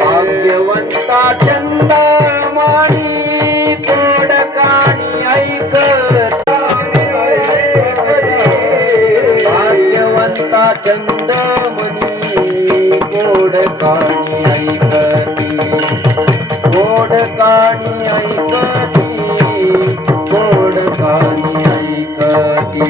भाग्यवंता चंद्रमणी कोडकाणी ऐकत भाग्यवंता चंद्रमणी कोडकाणी ऐकती कोडकाणी ऐकती कोडकाणी ऐकती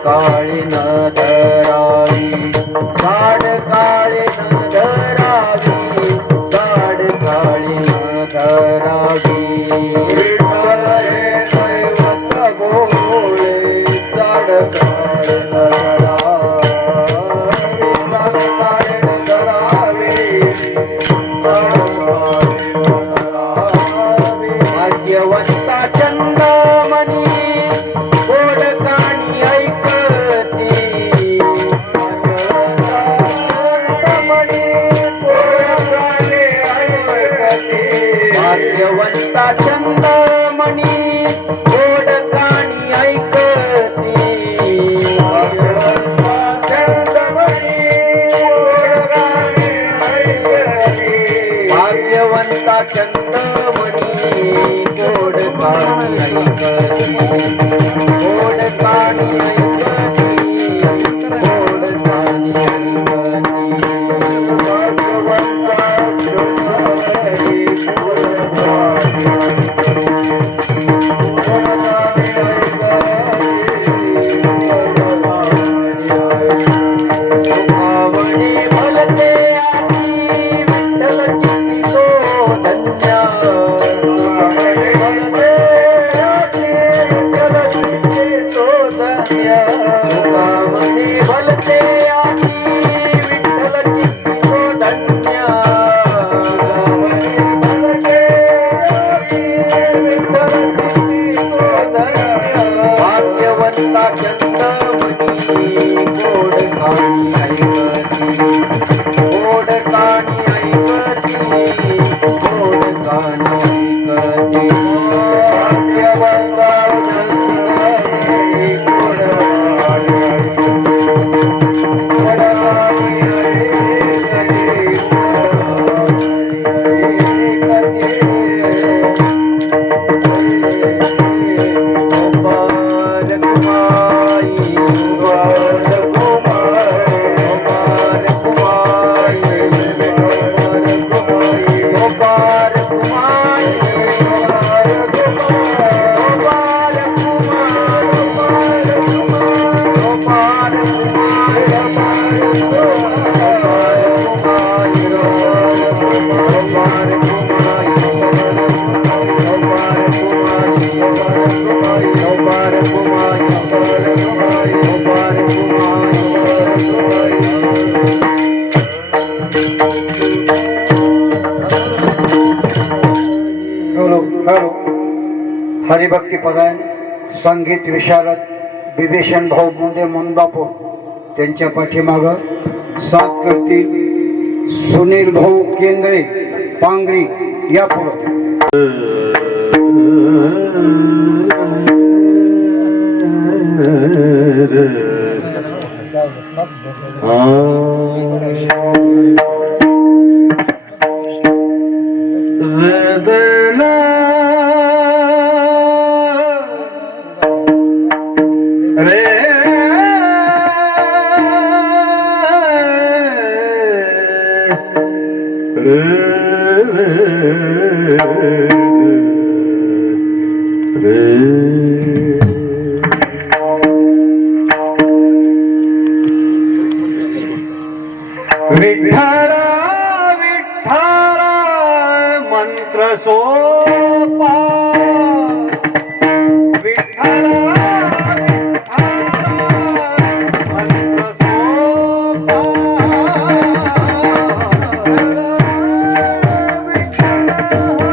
काळे न धरावी दाड काळे न धरावी दाड काळे न धरावी विठ्ठल हे दैवत भोळे दाड काळे न धरावी दाड काळे न धरावी दाड काळे न धरावी भाग्यवंता चंद्रमणी कोडकाणी ऐकती भाग्यवंता चंद्रमणी कोडकाणी ऐकती भाग्यवंता चंद्रमणी कोडकाणी ऐकती कोडकाणी ऐकती कोडकाणी भाग्यवंता चंद्रमणी कोडकाणी ऐकती कोडकाणी ऐकती कोडकाणी ऐकती भाग्यवंता चंद्रमणी कोडकाणी हरिभक्ती परायण संगीत विशारद विभीषण भाऊ मुंडे मुनबापू त्यांच्या पाठीमाग साथ करतील सुनील भाऊ केंद्रे पांगरी या पुढे विठ्ठल विठ्ठल मंत्र सोपा विठ्ठल मंत्र सोपा विठ्ठल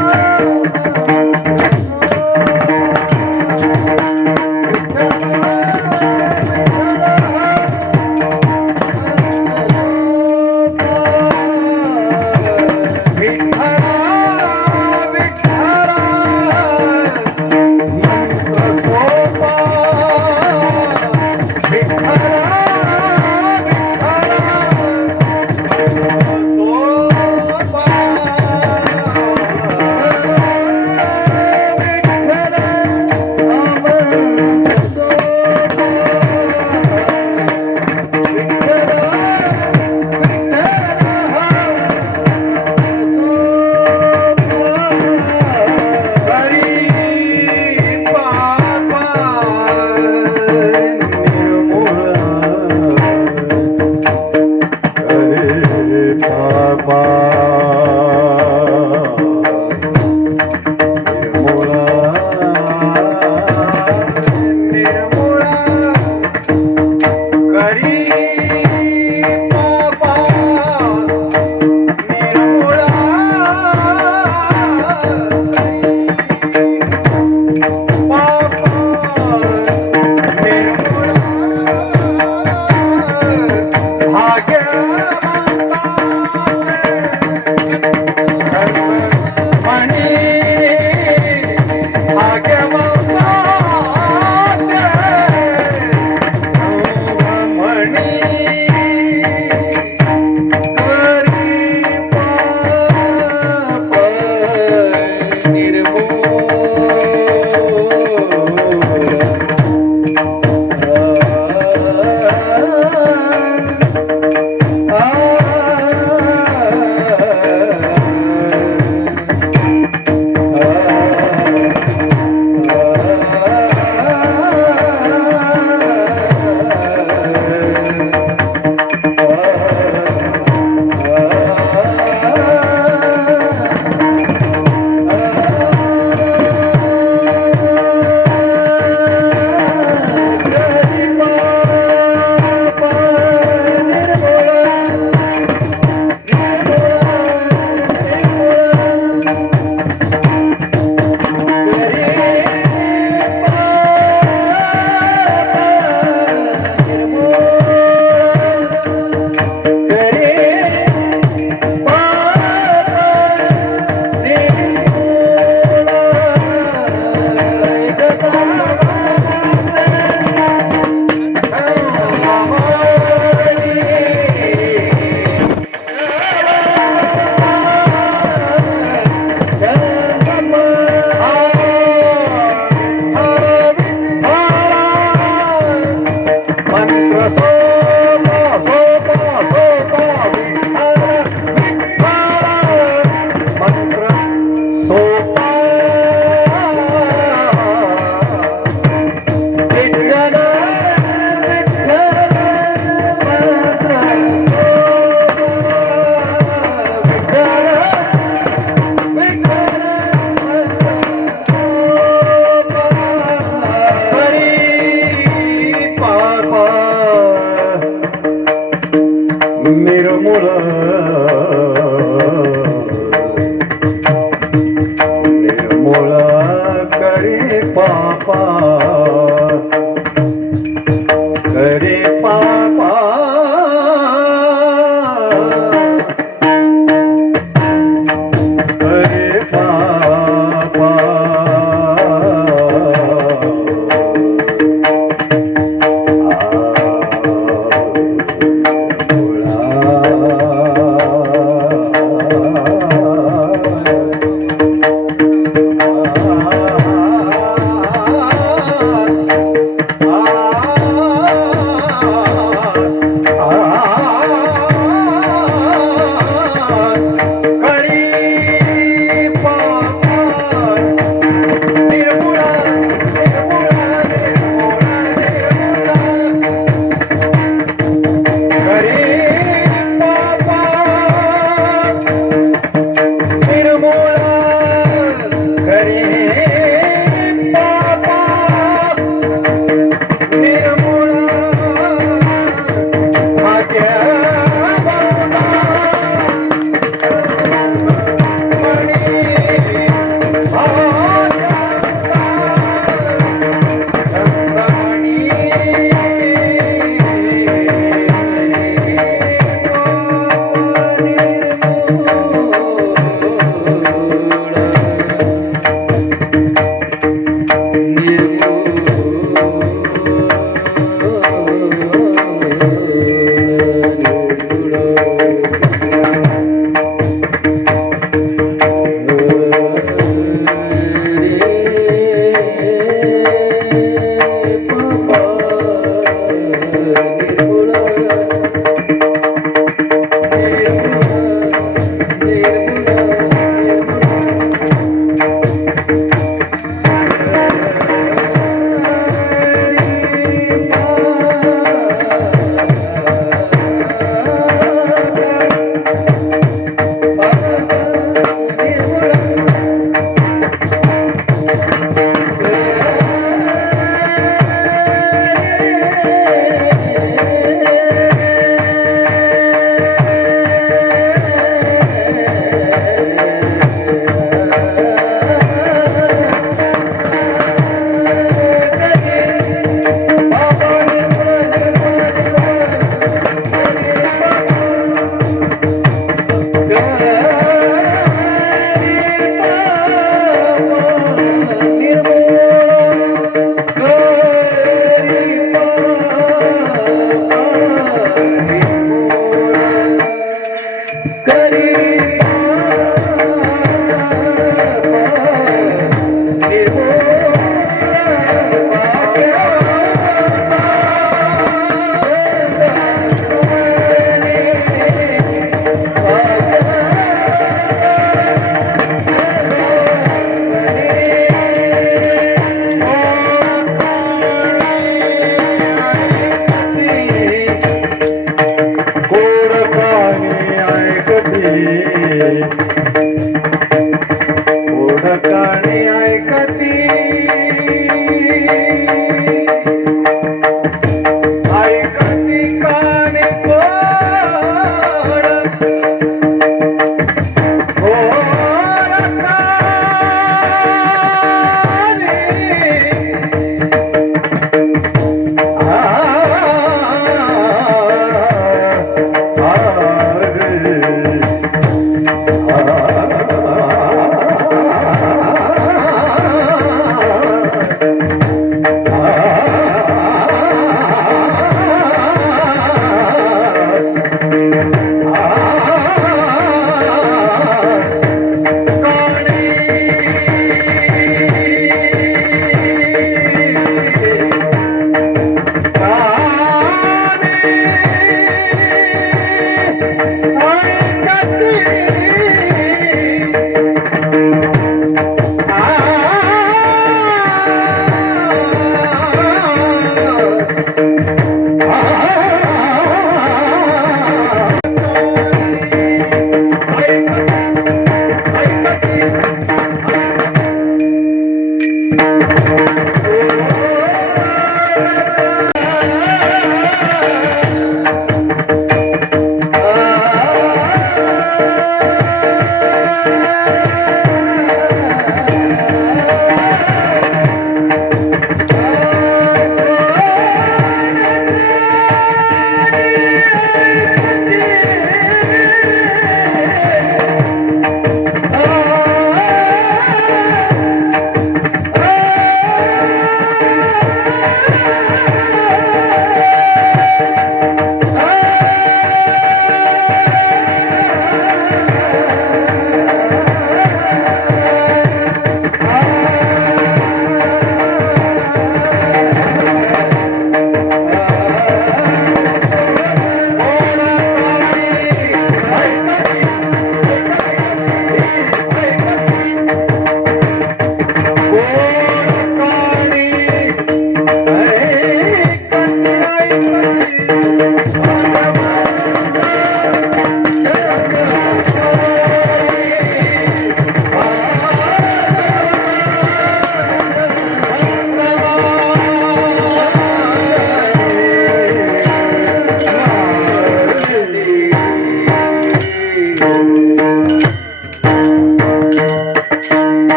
काणी ऐकती ऐकती काने गोड गोड काने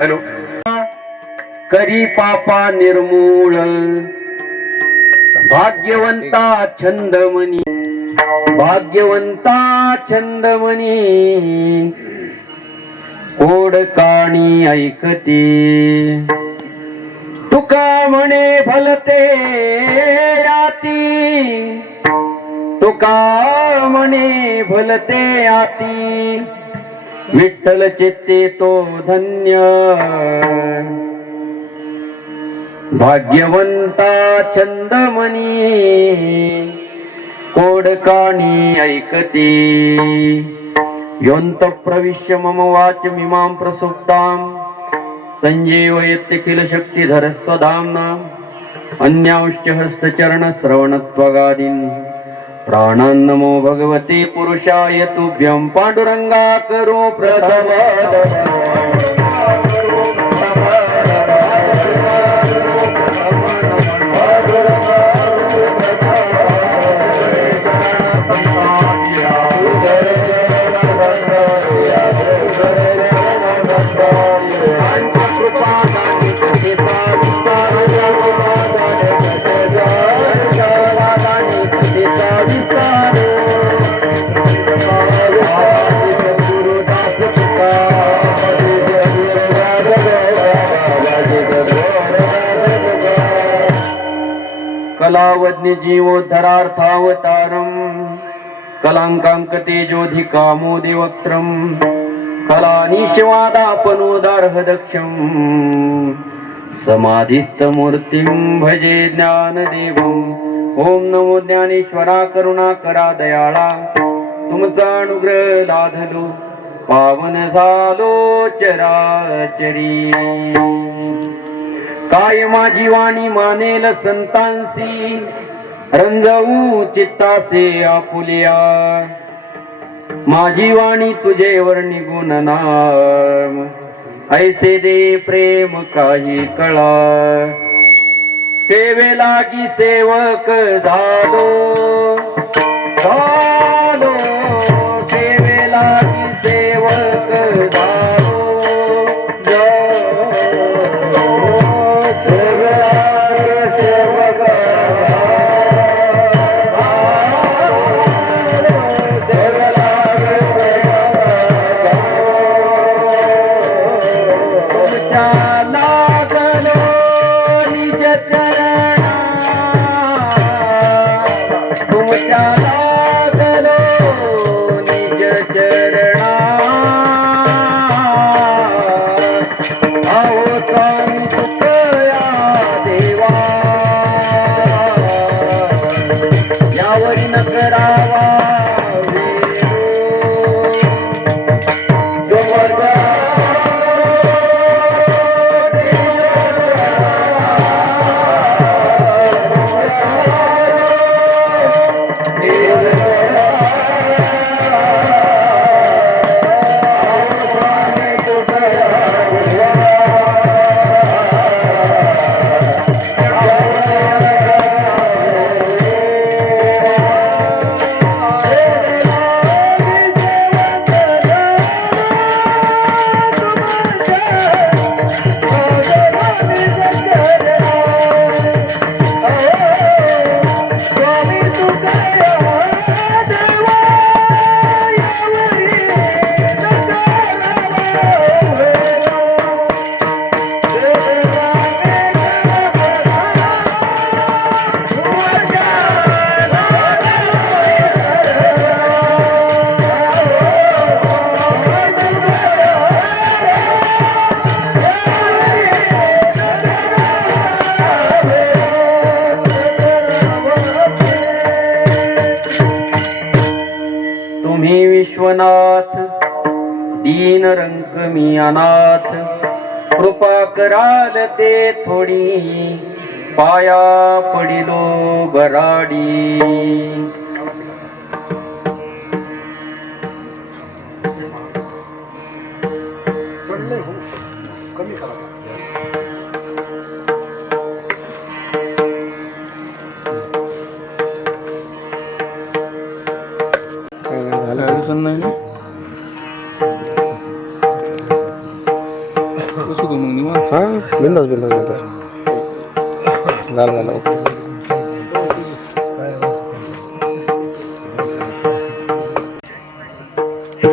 हॅलो. करी पापा निर्मूळ भाग्यवंता छंदमणी, भाग्यवंता छंदमणी ओढकाणी ऐकते. तुका म्हणे भलते आती, तुका म्हणे भलते आती, विठ्ठल चित्ते तो धन्य. भाग्यवंता छंदमणी कोडकाणी ऐकते. योऽन्त प्रविश्य मम वाचमिमां प्रसुप्तां संजीवयत्यखिल शक्तिधर स्वधाम्ना. अन्यांश्च हस्तचरण श्रवणत्वगादीन् प्राणान् नमो भगवते पुरुषाय तुभ्यं. पांडुरंगा करो प्रथम कलावज्ञ जीवोद्धरार्थावतारम. कलांकांकतेजोधिकामोदि वक्त्रम. कलानिशवादापनोदार्हदक्षम. समाधिस्थमूर्तिं भजे ज्ञानदेवम्. ओम नमो ज्ञानेश्वरा करुणाकरा दयाळा. तुमचा अनुग्रह लाधलो पावन झालो चराचरी. काय माझी वाणी मानेल संतांसी, रंगवू चित्तासे आपुलिया. माझी वाणी तुझे वर्णी गुणनाम, ऐसे दे प्रेम काही कळा. सेवे लागी सेवक झालो, झालो सेवे लागी सेवक झालो. विश्वनाथ दीन रंक मी अनाथ. कृपा कराल ते थोडी पाया पडिलो बराडी. नाही बिंदास बिंदास बिंदास झालं झालं ओके.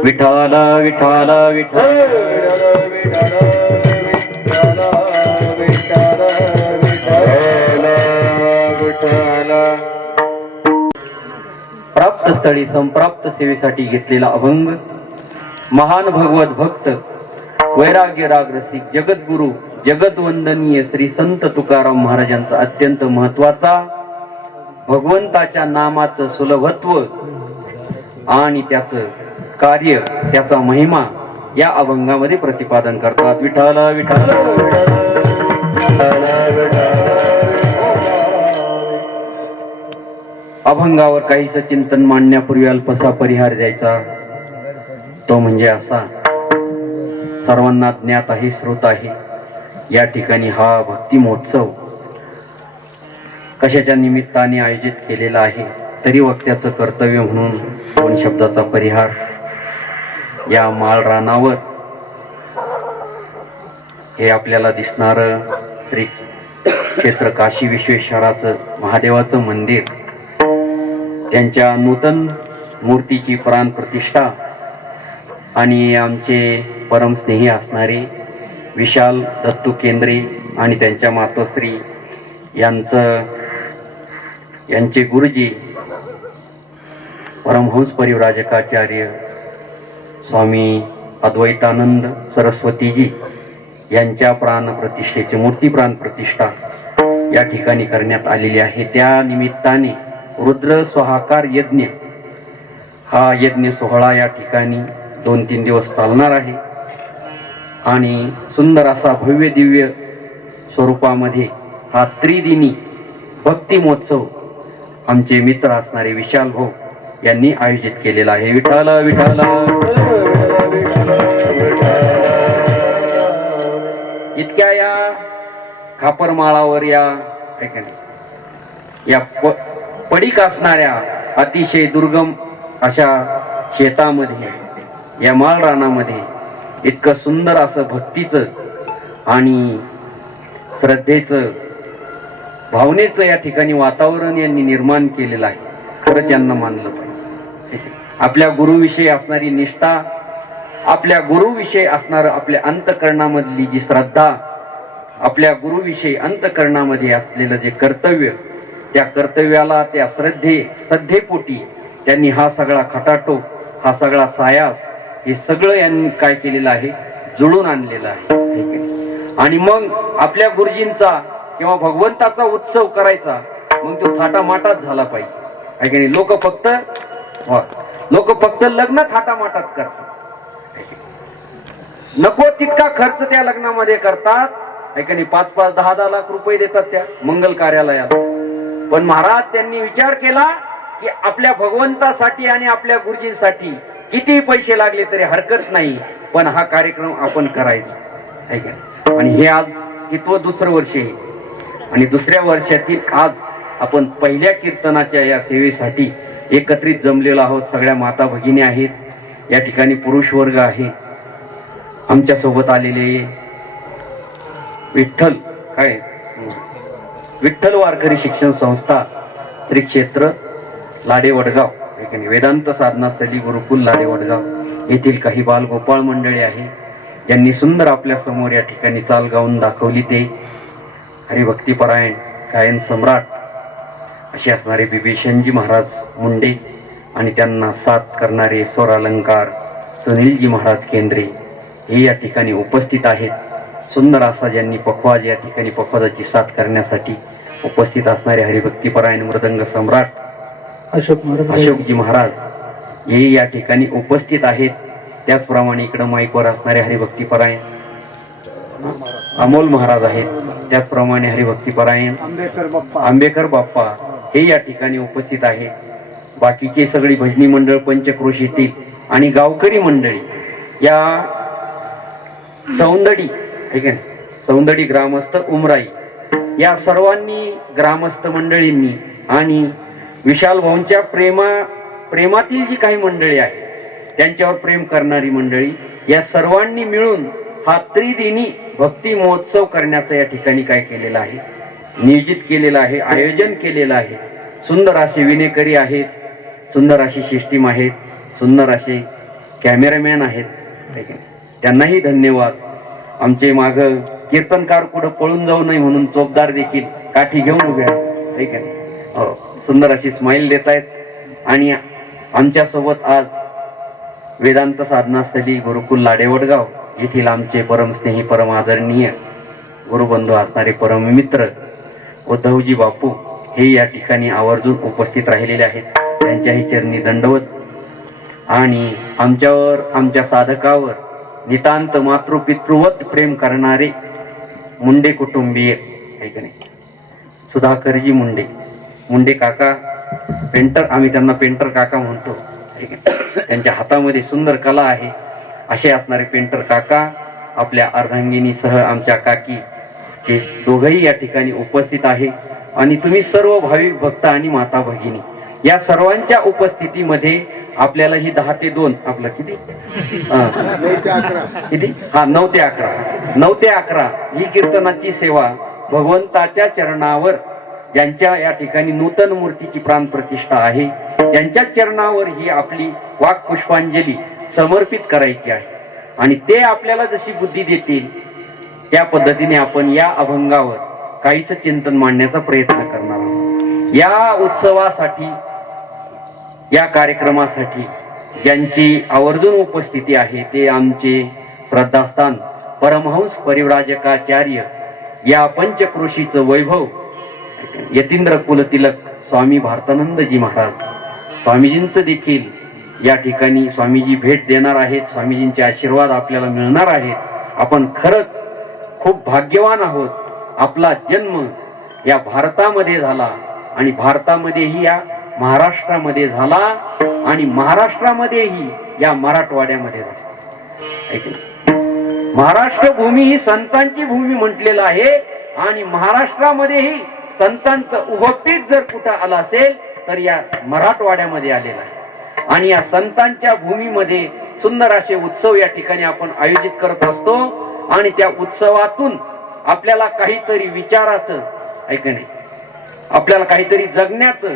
विठाल विठाल विठाल प्राप्त स्थळी संप्राप्त सेवेसाठी घेतलेला अभंग महान भगवत भक्त वैराग्य राग रसिक जगद्गुरु जगदवंदनीय श्री संत तुकाराम महाराजांचा अत्यंत महत्वाचा भगवंताच्या नामाचं सुलभत्व आणि त्याचं कार्य त्याचा महिमा या अभंगामध्ये प्रतिपादन करतात. विठाल विठाल अभंगावर काहीच चिंतन मांडण्यापूर्वी अल्पसा परिहार द्यायचा. तो म्हणजे असा, सर्वांना ज्ञात आहे, श्रोत आहे, या ठिकाणी हा भक्ती महोत्सव कशाच्या निमित्ताने आयोजित केलेला आहे, तरी वक्त्याचं कर्तव्य म्हणून दोन शब्दाचा परिहार. या माळ रानावर हे आपल्याला दिसणार श्री क्षेत्र काशी विश्वेश्वराचं महादेवाचं मंदिर, त्यांच्या नूतन मूर्तीची प्राण प्रतिष्ठा आणि आमचे परमस्नेही असणारे विशाल दत्तू केंद्रे आणि त्यांच्या मातोश्री यांचे गुरुजी परमहंस परिव्राजकाचार्य स्वामी अद्वैतानंद सरस्वतीजी यांच्या प्राणप्रतिष्ठेची मूर्ती प्राणप्रतिष्ठा या ठिकाणी करण्यात आलेली आहे. त्या निमित्ताने रुद्र स्वाहाकार यज्ञ हा यज्ञ सोहळा या ठिकाणी 2-3 दिवस चालणार आहे आणि सुंदर असा भव्य दिव्य स्वरूपामध्ये हा त्रिदिनी भक्ती महोत्सव आमचे मित्र असणारे विशाल भाऊ यांनी आयोजित केलेला आहे. विठाल विठाल इतक्या या खापरमाळावर या पडीक असणाऱ्या अतिशय दुर्गम अशा शेतामध्ये या माळ रानामध्ये इतकं सुंदर असं भक्तीचं आणि श्रद्धेचं भावनेचं या ठिकाणी वातावरण यांनी निर्माण केलेलं आहे. खरंच यांना मानलं पाहिजे. आपल्या गुरुविषयी असणारी निष्ठा, आपल्या गुरुविषयी असणारं आपल्या अंतःकरणामधली जी श्रद्धा, आपल्या गुरुविषयी अंतःकरणामध्ये असलेलं जे कर्तव्य, त्या कर्तव्याला त्या श्रद्धेपोटी त्यांनी हा सगळा खटाटोप, हा सगळा सायास, हे सगळं यांनी काय केलेलं आहे, जुळून आणलेलं आहे. आणि मग आपल्या गुरुजींचा किंवा भगवंताचा उत्सव करायचा, मग तो थाटामाटात झाला पाहिजे. आहे की नाही? लोक फक्त लग्न थाटामाटात करतात, नको तितका खर्च त्या लग्नामध्ये करतात. आहे की नाही? 5-5, 10-10 लाख रुपये देतात त्या मंगल कार्यालयाला. पण महाराज त्यांनी विचार केला की आपल्या भगवंतासाठी आणि आपल्या गुरुजींसाठी किती पैसे लागले तरी हरकत नाही, पण हा कार्यक्रम आपण करायचा. आहे की नाही? आणि हे आज कितवं दुसरं वर्ष आहे आणि दुसऱ्या वर्षातील आज आपण पहिल्या कीर्तनाच्या या सेवेसाठी एकत्रित जमलेलो आहोत. सगळ्या माता भगिनी आहेत, या ठिकाणी पुरुष वर्ग आहे. आमच्या सोबत आलेले विठ्ठल वारकरी शिक्षण संस्था श्री क्षेत्र लाडे वडगाव, वेदांत साधनास्थळी गुरुकुल लाडे वडगाव येथील काही बालगोपाळ मंडळी आहे, ज्यांनी सुंदर आपल्या समोर या ठिकाणी चाल गाऊन दाखवली. ते हरिभक्तीपरायण गायन सम्राट असे असणारे बिभीषणजी महाराज मुंडे आणि त्यांना साथ करणारे स्वर अलंकार सुनीलजी महाराज केंद्रे हे या ठिकाणी उपस्थित आहेत. सुंदर असा ज्यांनी पखवाज या ठिकाणी पखवाजाची साथ करण्यासाठी उपस्थित असणारे हरिभक्तीपरायण मृदंग सम्राट अशोकजी महाराज हे या ठिकाणी उपस्थित आहेत. त्याचप्रमाणे इकडं माईकवर असणारे हरिभक्तीपरायण अमोल महाराज आहेत. त्याचप्रमाणे हरिभक्तीपरायण आंबेकर बाप्पा हे या ठिकाणी उपस्थित आहेत. बाकीचे सगळी भजनी मंडळ पंचक्रोशीतील आणि गावकरी मंडळी या सौंदडी ग्रामस्थ उमराई या सर्वांनी ग्रामस्थ मंडळींनी आणि विशाल भाऊंच्या प्रेमातील जी काही मंडळी आहे, त्यांच्यावर प्रेम करणारी मंडळी, या सर्वांनी मिळून हा त्रिदिनी भक्ती महोत्सव करण्याचं या ठिकाणी काय केलेलं आहे, नियोजित केलेलं आहे, आयोजन केलेलं आहे. सुंदर असे विनेकरी आहेत, सुंदर अशी सिस्टीम आहेत, सुंदर असे कॅमेरामॅन आहेत, त्यांनाही धन्यवाद. आमचे माग कीर्तनकार कुठं पळून जाऊ नये म्हणून चोपदार देखील काठी घेऊन उभे आहेत, आहे हो, सुंदर अशी स्माइल देत आहेत. आणि आमच्या सोबत आज वेदांत साधनास्थळी गुरुकुल लाडेवडगाव येथील आमचे परमस्नेही परम आदरणीय गुरुबंधू असणारे परममित्र उद्धवजी बापू हे या ठिकाणी आवर्जून उपस्थित राहिलेले आहेत. त्यांच्याही चरणी दंडवत. आणि आमच्यावर, आमच्या साधकावर नितांत मातृपितृवत प्रेम करणारे मुंडे कुटुंबीय, ऐक नाही, सुधाकरजी मुंडे, मुंडे काका पेंटर, आम्ही त्यांना पेंटर काका म्हणतो. त्यांच्या हातामध्ये सुंदर कला आहे. असे असणारे पेंटर काका आपल्या अर्धांगिनीसह आमच्या काकी हे दोघंही या ठिकाणी उपस्थित आहे. आणि तुम्ही सर्व भाविक भक्त आणि माता भगिनी या सर्वांच्या उपस्थितीमध्ये आपल्याला ही 10 ते 2 आपलं किती किती 9 ते 11 9 ते 11 ही कीर्तनाची सेवा भगवंताच्या चरणावर, ज्यांच्या या ठिकाणी नूतन मूर्तीची प्राण प्रतिष्ठा आहे, त्यांच्या चरणावर ही आपली वाक पुष्पांजली समर्पित करायची आहे. आणि ते आपल्याला जशी बुद्धी देतील त्या पद्धतीने आपण या अभंगावर काहीच चिंतन मांडण्याचा प्रयत्न करणार आहोत. या उत्सवासाठी, या कार्यक्रमासाठी ज्यांची आवर्जून उपस्थिती आहे ते आमचे श्रद्धास्थान परमहंस परिव्राजकाचार्य या पंचक्रोशीचं वैभव यतींद्र कुलतिलक स्वामी भारतानंदजी महाराज. स्वामीजींचं देखील या ठिकाणी स्वामीजी भेट देणार आहेत, स्वामीजींचे आशीर्वाद आपल्याला मिळणार आहेत. आपण खरंच खूप भाग्यवान आहोत. आपला जन्म या भारतामध्ये झाला आणि भारतामध्येही या महाराष्ट्रामध्ये झाला आणि महाराष्ट्रामध्येही या मराठवाड्यामध्ये झाला. महाराष्ट्र भूमी ही संतांची भूमी म्हटलेलं आहे आणि महाराष्ट्रामध्येही संतांचं उभपीठ जर कुठं आलं असेल तर या मराठवाड्यामध्ये आलेलं आहे. आणि या संतांच्या भूमीमध्ये सुंदर असे उत्सव या ठिकाणी आपण आयोजित करत असतो. आणि त्या उत्सवातून आपल्याला काहीतरी विचाराचं, ऐकणे, आपल्याला काहीतरी जगण्याचं,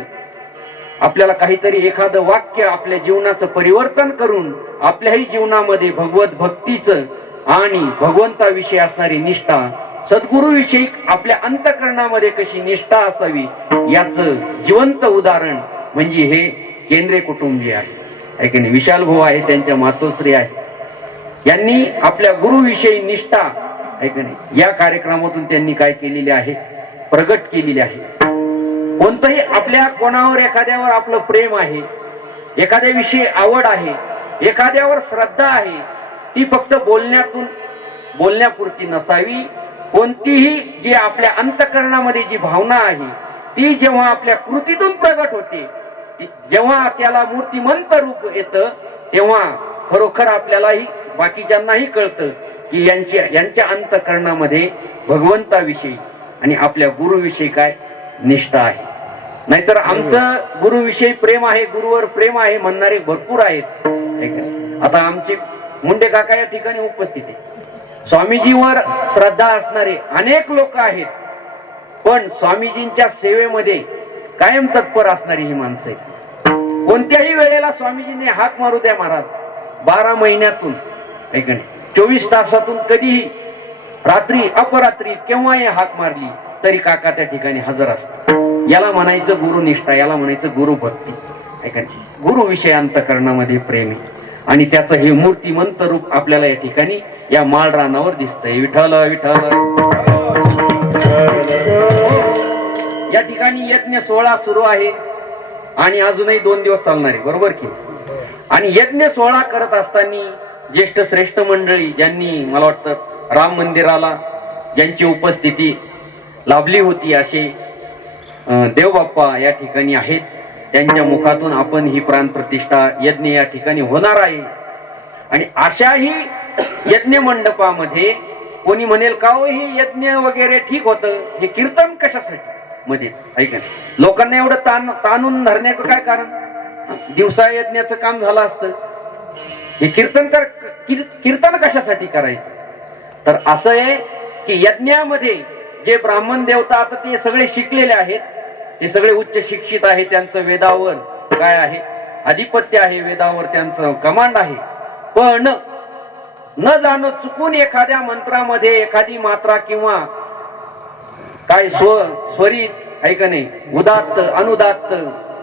आपल्याला काहीतरी एखादं वाक्य आपल्या जीवनाचं परिवर्तन करून आपल्याही जीवनामध्ये भगवत भक्तीचं आणि भगवंताविषयी असणारी निष्ठा, सद्गुरूविषयी आपल्या अंतःकरणामध्ये कशी निष्ठा असावी याचं जिवंत उदाहरण म्हणजे हे केंद्रे कुटुंबीय आहे. ऐकणे, विशाल भाऊ आहे, त्यांच्या मातोश्री आहे. यांनी आपल्या गुरुविषयी निष्ठा, ऐकणे, या कार्यक्रमातून त्यांनी काय केलेले आहे, प्रगट केलेली आहे. कोणतंही आपल्या कोणावर, एखाद्यावर आपलं प्रेम आहे, एखाद्याविषयी आवड आहे, एखाद्यावर श्रद्धा आहे, ती फक्त बोलण्यातून, बोलण्यापुरती नसावी. कोणतीही जी आपल्या अंतःकरणामध्ये जी भावना आहे ती जेव्हा आपल्या कृतीतून प्रगट होते, जेव्हा त्याला मूर्तिमंत रूप येतं, तेव्हा खरोखर आपल्यालाही बाकीच्यांनाही कळतं की यांच्या अंतःकरणामध्ये भगवंताविषयी आणि आपल्या गुरुविषयी काय निष्ठा आहे. नाहीतर आमचं गुरुविषयी प्रेम आहे, गुरुवर प्रेम आहे म्हणणारे भरपूर आहेत. आता आमचे मुंडे काका या ठिकाणी उपस्थित आहे. स्वामीजीवर श्रद्धा असणारे अनेक लोक आहेत, पण स्वामीजींच्या सेवेमध्ये कायम तत्पर असणारी ही माणसं आहेत. कोणत्याही वेळेला स्वामीजींनी हाक मारू द्या महाराज, 12 महिन्यातून, ऐकणे, 24 तासातून, कधीही रात्री अपरात्री केव्हाही हाक मारली तरी काका त्या ठिकाणी हजर असतात. याला म्हणायचं गुरुनिष्ठा, याला म्हणायचं गुरुभक्ती. ऐकणे, गुरुविषयी अंतःकरणामध्ये प्रेम आहे आणि त्याचं हे मूर्तिमंत रूप आपल्याला या ठिकाणी या माळ रानावर दिसतंय. विठ्ठल विठ्ठल. या ठिकाणी यज्ञ सोहळा सुरू आहे आणि अजूनही 2 दिवस चालणार आहे, बरोबर की. आणि यज्ञ सोहळा करत असताना ज्येष्ठ श्रेष्ठ मंडळी ज्यांनी, मला वाटतं राम मंदिराला ज्यांची उपस्थिती लाभली होती, असे देवबाप्पा या ठिकाणी आहेत. त्यांच्या मुखातून आपण ही प्राण प्रतिष्ठा यज्ञ या ठिकाणी होणार आहे. आणि अशाही यज्ञ मंडपामध्ये कोणी म्हणेल का हो, ही यज्ञ वगैरे ठीक होतं, हे कीर्तन कशासाठी मध्ये, ऐका, लोकांना एवढं ताणून धरण्याचं काय कारण? दिवसा यज्ञाचं काम झालं असतं, हे कीर्तन कशासाठी करायचं? तर असं आहे की यज्ञामध्ये जे ब्राह्मण देवता आता ते सगळे शिकलेले आहेत, ते सगळे उच्च शिक्षित आहे, त्यांचं वेदावर काय आहे आधिपत्य आहे, वेदावर त्यांचं कमांड आहे. पण न जाणं चुकून एखाद्या मंत्रामध्ये एखादी मात्रा किंवा काय स्वरित आहे का नाही, उदात्त अनुदात्त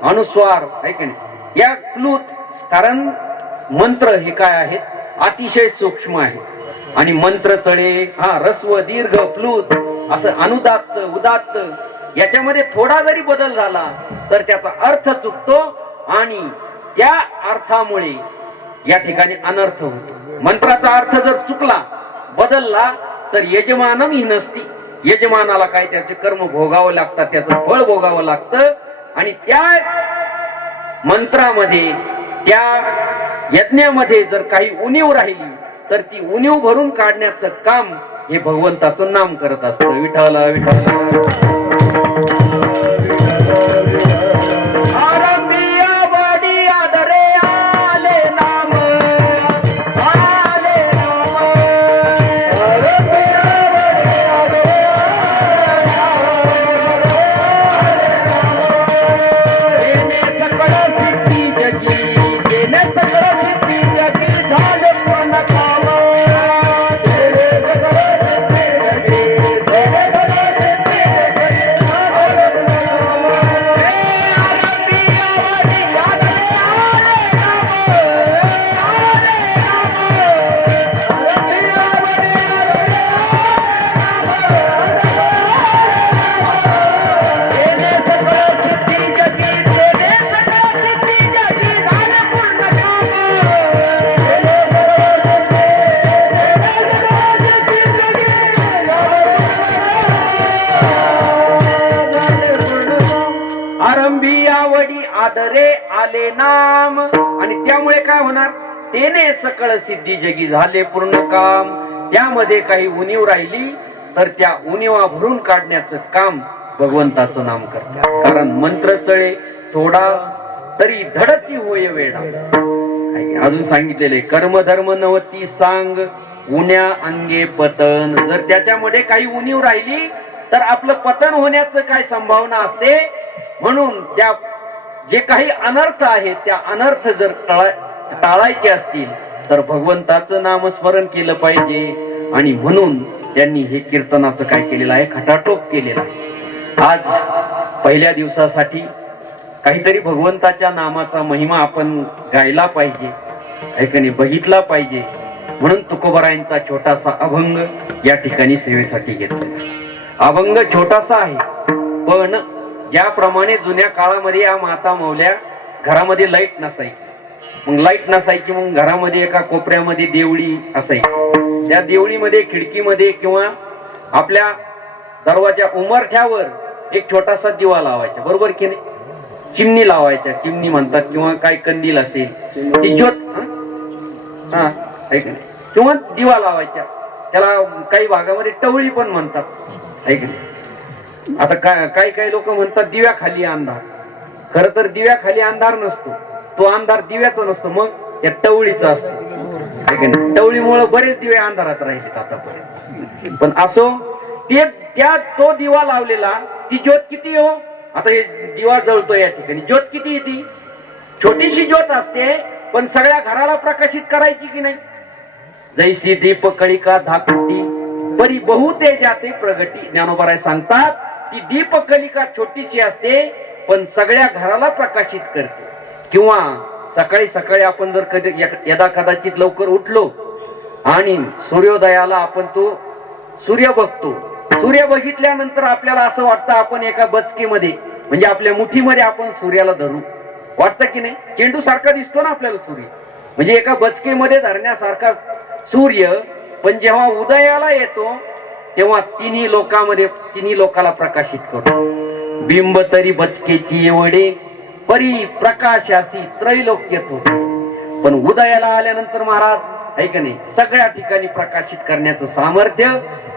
अनुस्वार आहे का नाही, या क्लूत, कारण मंत्र हे काय आहेत अतिशय सूक्ष्म आहे आणि मंत्र चढे रस्व दीर्घ प्लुत असं अनुदात्त उदात्त याच्यामध्ये थोडा जरी बदल झाला तर त्याचा अर्थ चुकतो आणि त्या अर्थामुळे या ठिकाणी अनर्थ होतो. मंत्राचा अर्थ जर चुकला बदलला तर यजमानम ही नसती, यजमानाला काय त्याचे कर्म भोगावं लागतात, त्याचं फळ भोगावं लागतं आणि त्या मंत्रामध्ये त्या यज्ञामध्ये जर काही उणीव राहिली तर ती उणीव भरून काढण्याचं काम हे भगवंताचं नाम करत असतं. विठ्ठल विठ्ठल आदरे आले नाम आणि त्यामुळे काय होणार, तेने सकळ सिद्धी जगी झाले पूर्ण काम. त्यामध्ये काही उणीव राहिली तर त्या उणीवा भरून काढण्याचं काम भगवंताचं नाम करतात. कारण मंत्र चळे थोडा तरी धडची होय वेडा. अजून सांगितलेले कर्म धर्म नवती सांग उन्या अंगे पतन. जर त्याच्यामध्ये काही उणीव राहिली तर आपलं पतन होण्याचं काय संभावना असते. म्हणून त्या जे काही अनर्थ आहे त्या अनर्थ जर टाळायचे असतील तर भगवंताचं नामस्मरण केलं पाहिजे आणि म्हणून त्यांनी हे कीर्तनाचं काय केलेलं आहे, खटाटोप केलेला आहे. आज पहिल्या दिवसासाठी काहीतरी भगवंताच्या नामाचा महिमा आपण गायला पाहिजे, ऐकणे बघितला पाहिजे. म्हणून तुकोबारायांचा छोटासा अभंग या ठिकाणी सेवेसाठी घेतलेला. अभंग छोटासा आहे पण ज्याप्रमाणे जुन्या काळामध्ये या माता मौल्या घरामध्ये लाईट नसायची, मग लाईट नसायची मग घरामध्ये एका कोपऱ्यामध्ये देवळी असायची. त्या देवळीमध्ये खिडकीमध्ये किंवा आपल्या दरवाजा उमरठ्यावर एक छोटासा दिवा लावायचा, बरोबर की नाही. चिमणी लावायच्या, चिमणी म्हणतात किंवा काय कंदील असेल ती ज्योत किंवा दिवा लावायच्या. त्याला काही भागामध्ये टवळी पण म्हणतात, ऐक नाही. आता काही काही लोक म्हणतात दिव्याखाली अंधार. खर तर दिव्याखाली अंधार नसतो, तो अंधार दिव्याचा नसतो, मग त्या टवळीचा असतो. टवळीमुळे बरेच दिवे अंधारात राहिले आतापर्यंत. पण असो ते त्या तो दिवा लावलेला ती ज्योत किती हो, आता हे दिवा जळतो या ठिकाणी, ज्योत किती येते, छोटीशी ज्योत असते पण सगळ्या घराला प्रकाशित करायची की नाही. जैसी दीप कळिका धाकटी परी बहुते जाते प्रगटी. ज्ञानोबराय सांगतात की दीपकलिका छोटीशी असते पण सगळ्या घराला प्रकाशित करते. किंवा सकाळी सकाळी आपण जर कधी यदा कदाचित लवकर उठलो आणि सूर्योदयाला आपण तो सूर्य बघतो, सूर्य बघितल्यानंतर आपल्याला असं वाटतं आपण एका बचकीमध्ये म्हणजे आपल्या मुठीमध्ये आपण सूर्याला धरू, वाटतं की नाही. चेंडू सारखा दिसतो ना आपल्याला सूर्य, म्हणजे एका बचकीमध्ये धरण्यासारखा सूर्य. पण जेव्हा उदयाला येतो तेव्हा तिन्ही लोकाला प्रकाशित करतो. बिंब तरी बचकेची एवढे परी प्रकाशासी त्रैलोक्यतो. पण उदयाला आल्यानंतर महाराज ऐक नाही सगळ्या ठिकाणी प्रकाशित करण्याचं सामर्थ्य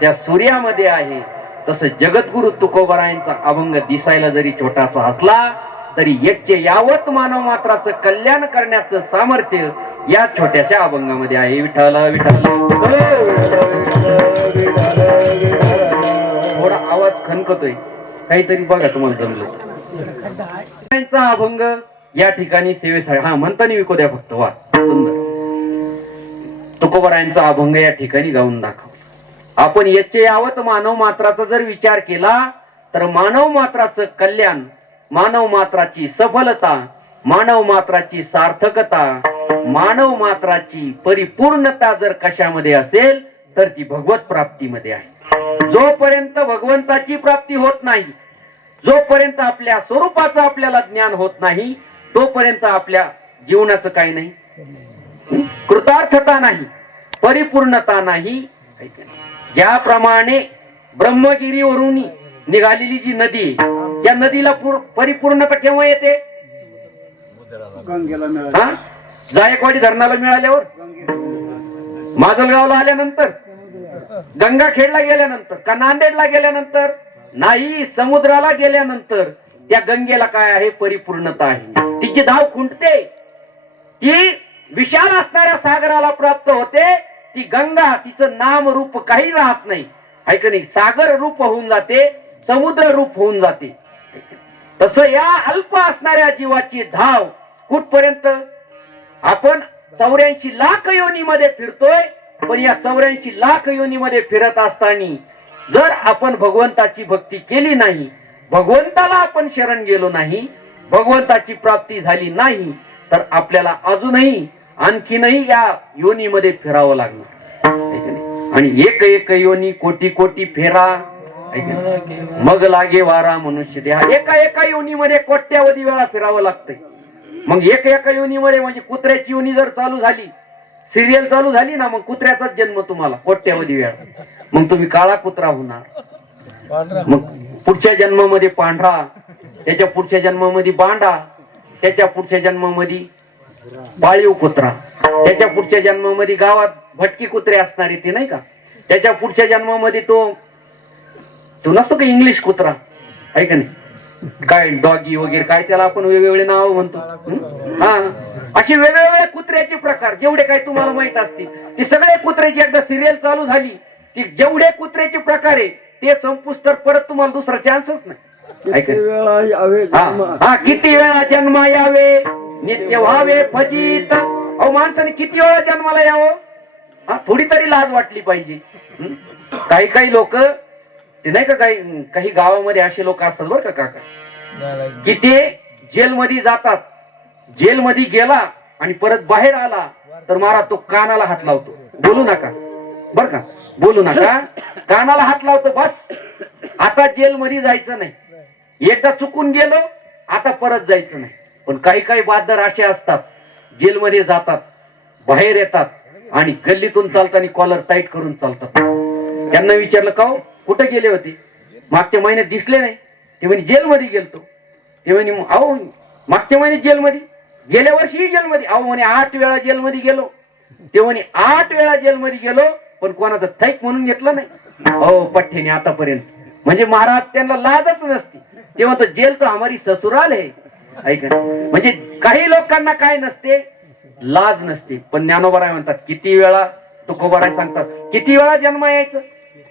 त्या सूर्यामध्ये आहे. तसं जगद्गुरु तुकोबारायांचा अभंग दिसायला जरी छोटासा असला तरी याचे यावत मानव मात्राचं कल्याण करण्याचं सामर्थ्य या छोट्याशा अभंगामध्ये आहे. विठ्ठल विठ्ठल. थोडा आवाज खनकतोय, काहीतरी बघा तुम्हाला जमलं. त्यांचा अभंग या ठिकाणी सेवेसाठी हा म्हणताना विकू द्या फक्त. वा सुंदर. तुकोबारायांचा अभंग या ठिकाणी गाऊन दाखव. आपण याचे यावत मानव मात्राचा जर विचार केला तर मानव मात्राचं कल्याण, मानव मात्राची सफलता, मानव मात्राची सार्थकता, मानव मात्राची परिपूर्णता जर कशामध्ये असेल तर ती भगवत प्राप्तीमध्ये आहे. जोपर्यंत भगवंताची प्राप्ती होत नाही, जोपर्यंत आपल्या स्वरूपाचं आपल्याला ज्ञान होत नाही, तोपर्यंत आपल्या जीवनाचं काही नाही, कृतार्थता नाही, परिपूर्णता नाही. ज्याप्रमाणे ब्रह्मगिरीवरून निघालेली जी नदी, या नदीला परिपूर्णता केव्हा येते? हा, जायकवाडी धरणाला मिळाल्यावर, माजलगावला आल्यानंतर, गंगाखेडला गेल्यानंतर, का नांदेडला गेल्यानंतर नाही, समुद्राला गेल्यानंतर त्या गंगेला काय आहे? परिपूर्णता आहे. तिची धाव खुंटते, ती विशाल असणाऱ्या सागराला प्राप्त होते. ती गंगा, तिचं नाम रूप काही राहत नाही, आहे का नाही? सागर रूप होऊन जाते, समुद्र रूप होऊन जाते. तसं या अल्प असणाऱ्या जीवाची धाव कुठपर्यंत? आपण 84 लाख योनीमध्ये फिरतोय, पण या 84 लाख योनीमध्ये फिरत असताना जर आपण भगवंताची भक्ती केली नाही, भगवंताला आपण शरण गेलो नाही, भगवंताची प्राप्ती झाली नाही, तर आपल्याला अजूनही आणखीनही या योनीमध्ये फिरावं लागणार. आणि एक एक योनी कोटी कोटी फेरा, मग लागे वारा मनुष्य देहा. एका एका योनीमध्ये कोट्यावधी वेळा फिरावं लागतंय. मग एका योनीमध्ये म्हणजे कुत्र्याची योनी जर चालू झाली, सिरियल चालू झाली ना, मग कुत्र्याचाच जन्म तुम्हाला कोट्यावधी वेळा. मग तुम्ही काळा कुत्रा होणार, मग पुढच्या जन्मामध्ये पांढरा, त्याच्या पुढच्या जन्मामध्ये बांडा, त्याच्या पुढच्या जन्मामध्ये पाळीव कुत्रा, त्याच्या पुढच्या जन्मामध्ये गावात भटकी कुत्रे असणारी ती नाही का, त्याच्या पुढच्या जन्मामध्ये तो नसतो का इंग्लिश कुत्रा, आहे का नाही, काय डॉगी वगैरे काय त्याला आपण वेगवेगळे नाव म्हणतो. हा, असे वेगवेगळे कुत्र्याचे प्रकार जेवढे काही तुम्हाला माहित असतील, ते सगळे कुत्र्याची एकदा सिरियल चालू झाली की जेवढे कुत्र्याचे प्रकार आहे ते संपूस तर परत तुम्हाला दुसरा चान्सच नाही. हा, किती वेळा जन्म यावे नित्य व्हावे फजित. अहो, माणसाने किती वेळा जन्माला यावं? हा, थोडी तरी लाज वाटली पाहिजे. काही काही लोक ते नाही का, काही गावामध्ये असे लोक असतात बरं का काका, की ते जेलमध्ये जातात, जेलमध्ये गेला आणि परत बाहेर आला तर महाराज तो कानाला हात लावतो, बोलू नका बर का, बोलू नका, कानाला हात लावतो, बस आता जेलमध्ये जायचं नाही, एकदा चुकून गेलो आता परत जायचं नाही. पण काही काही बादर असे असतात, जेलमध्ये जातात, बाहेर येतात आणि गल्लीतून चालताना कॉलर टाईट करून चालतात. त्यांना विचारलं, का कुठे गेले होते? मागच्या महिन्यात दिसले नाही. ते म्हणे जेलमध्ये गेलतो. ते म्हणे अहो मागच्या महिन्यात जेलमध्ये, गेल्या वर्षी जेलमध्ये. अहो म्हणे 8 वेळा जेलमध्ये गेलो. ते म्हणे 8 वेळा जेलमध्ये गेलो पण कोणाचं थैक म्हणून घेतलं नाही. हो पठ्ठेने आतापर्यंत. म्हणजे महाराज त्यांना लाजच नसती. ते म्हणतो जेल तर हमारी ससुराल आहे. ऐका, म्हणजे काही लोकांना काय नसते, लाज नसते. पण ज्ञानोबा म्हणतात किती वेळा, तुकोबाराय सांगतात किती वेळा जन्म यायचं,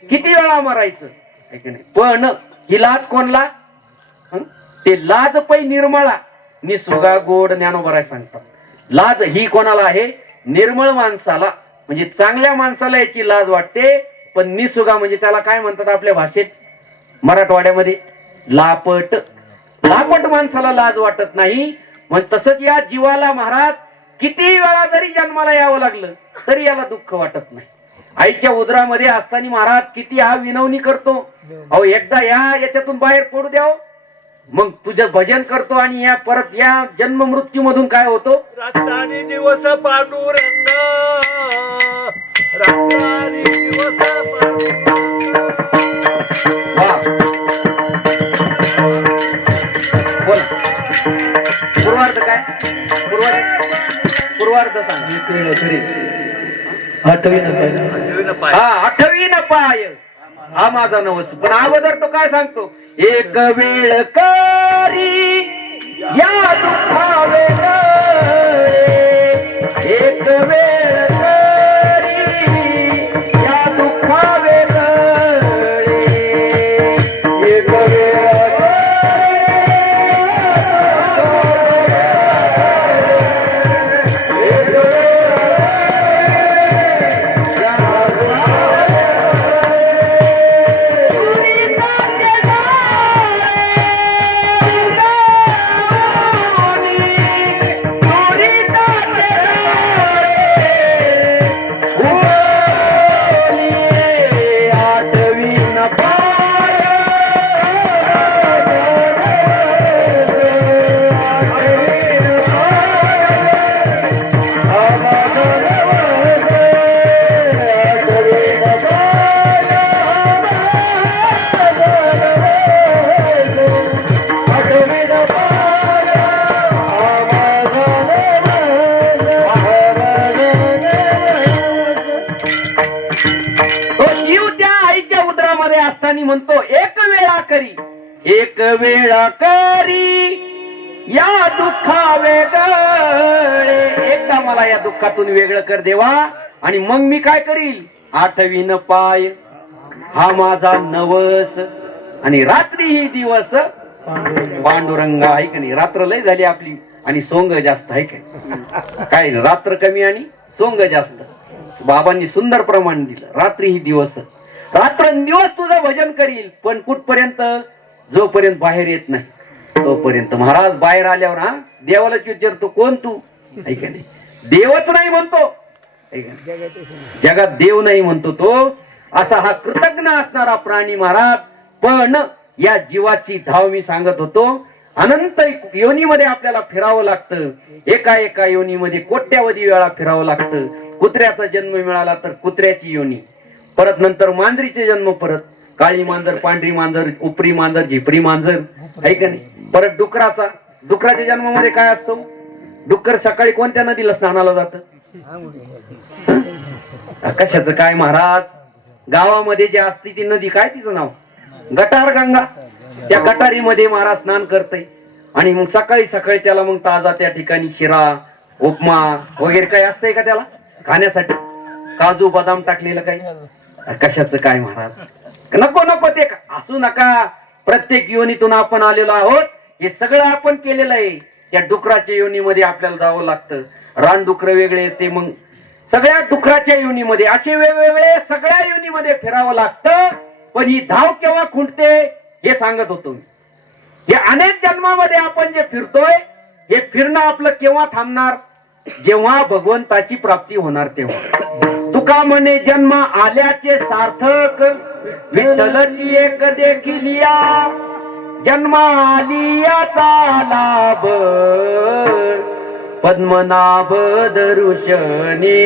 किती वेळा मरायचं. ऐका नाही, पण ही लाज कोणला? ते लाज पै निर्मळा निसुगा गोड. ज्ञानोबा सांगतात लाज ही कोणाला आहे? निर्मळ माणसाला, म्हणजे चांगल्या माणसाला याची लाज वाटते. पण निसुगा म्हणजे त्याला काय म्हणतात आपल्या भाषेत, मराठवाड्यामध्ये लापट. लापट माणसाला लाज वाटत नाही. मग तसंच या जीवाला महाराज किती वेळा जरी जन्माला यावं लागलं तरी याला दुःख वाटत नाही. आईच्या उदरामध्ये असताना महाराज किती हा विनवणी करतो, अहो एकदा याच्यातून बाहेर पडू द्याव, मग तुझं भजन करतो. आणि या परत या जन्म मृत्यू मधून काय होतो? रात्री दिवस पांडुरंग, रात्री दिवस पूर्वार्ध काय? पूर्वार्ध सांग. आठवी न पाय हा माझा नवस. पण अगोदर तो काय सांगतो? एक वेळ करी या दुःखावे, एक ठिकाणी म्हणतो, एक वेळा करी, एक वेळा करी या दुःखा वेगळे, एकदा मला या दुःखातून वेगळं कर देवा, आणि मग मी काय करील, आठवीन पाय हा माझा नवस, आणि रात्री ही दिवस पांडुरंगा. आहे का नाही? रात्र लय झाली आपली आणि सोंग जास्त आहे काय, रात्र कमी आणि सोंग जास्त. बाबांनी सुंदर प्रमाण दिलं, रात्री ही दिवस, रात्र दिवस तुझं भजन करील, पण कुठपर्यंत, जोपर्यंत बाहेर येत नाही तोपर्यंत. महाराज बाहेर आल्यावर हा देवालाच विचारतो, कोण तू? ऐका नाही, देवच नाही म्हणतो, जगात देव नाही म्हणतो तो. असा हा कृतज्ञ असणारा प्राणी महाराज. पण या जीवाची धाव मी सांगत होतो, अनंत योनीमध्ये आपल्याला फिरावं लागतं. एका एका योनीमध्ये कोट्यावधी वेळा फिरावं लागतं. कुत्र्याचा जन्म मिळाला तर कुत्र्याची योनी, परत नंतर मांजरीचे जन्म, परत काळी मांजर, पांढरी मांजर, उपरी मांजर, झिपरी मांजर, आहे का नाही. परत डुकराचा, डुकराच्या जन्मामध्ये काय असतो, डुक्कर सकाळी कोणत्या नदीला स्नानाला जात, कशाचं काय महाराज, गावामध्ये जे असते ती नदी, काय तिचं नाव, गटार गंगा. त्या गटारीमध्ये महाराज स्नान करतय, आणि मग सकाळी सकाळी त्याला मग ताजा त्या ठिकाणी शिरा, उपमा वगैरे काही असतंय का त्याला खाण्यासाठी, काजू बदाम टाकलेलं काही, कशाचं काय महाराज. नको नको ते असू नका. प्रत्येक योनीतून आपण आलेलो आहोत, हे सगळं आपण केलेलं आहे. त्या डुकराच्या योनीमध्ये आपल्याला जावं लागतं. रान डुकर वेगळे, ते मग सगळ्या डुकराच्या योनीमध्ये, असे वेगवेगळे सगळ्या योनीमध्ये फिरावं लागतं. पण ही धाव केव्हा खुंटते हे सांगत होतो मी. हे अनेक जन्मामध्ये आपण जे फिरतोय, हे फिरणं आपलं केव्हा थांबणार, जेव्हा भगवंताची प्राप्ती होणार तेव्हा. तुका म्हणे जन्म आल्याचे सार्थक, विठ्ठलची एक देखिलिया, जन्म आलियाचा लाभ, पद्मनाभ दर्शने.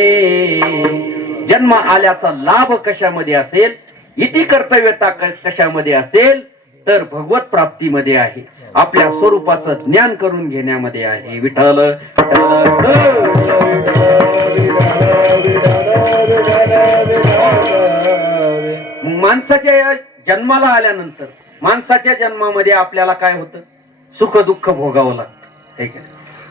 जन्म आल्याचा लाभ कशामध्ये असेल, इति कर्तव्यता कशामध्ये असेल, तर भगवत प्राप्तीमध्ये आहे, आपल्या स्वरूपाचं ज्ञान करून घेण्यामध्ये आहे. विठ्ठल माणसाच्या जन्माला आल्यानंतर, माणसाच्या जन्मामध्ये आपल्याला काय होतं, सुख दुःख भोगावं लागतं.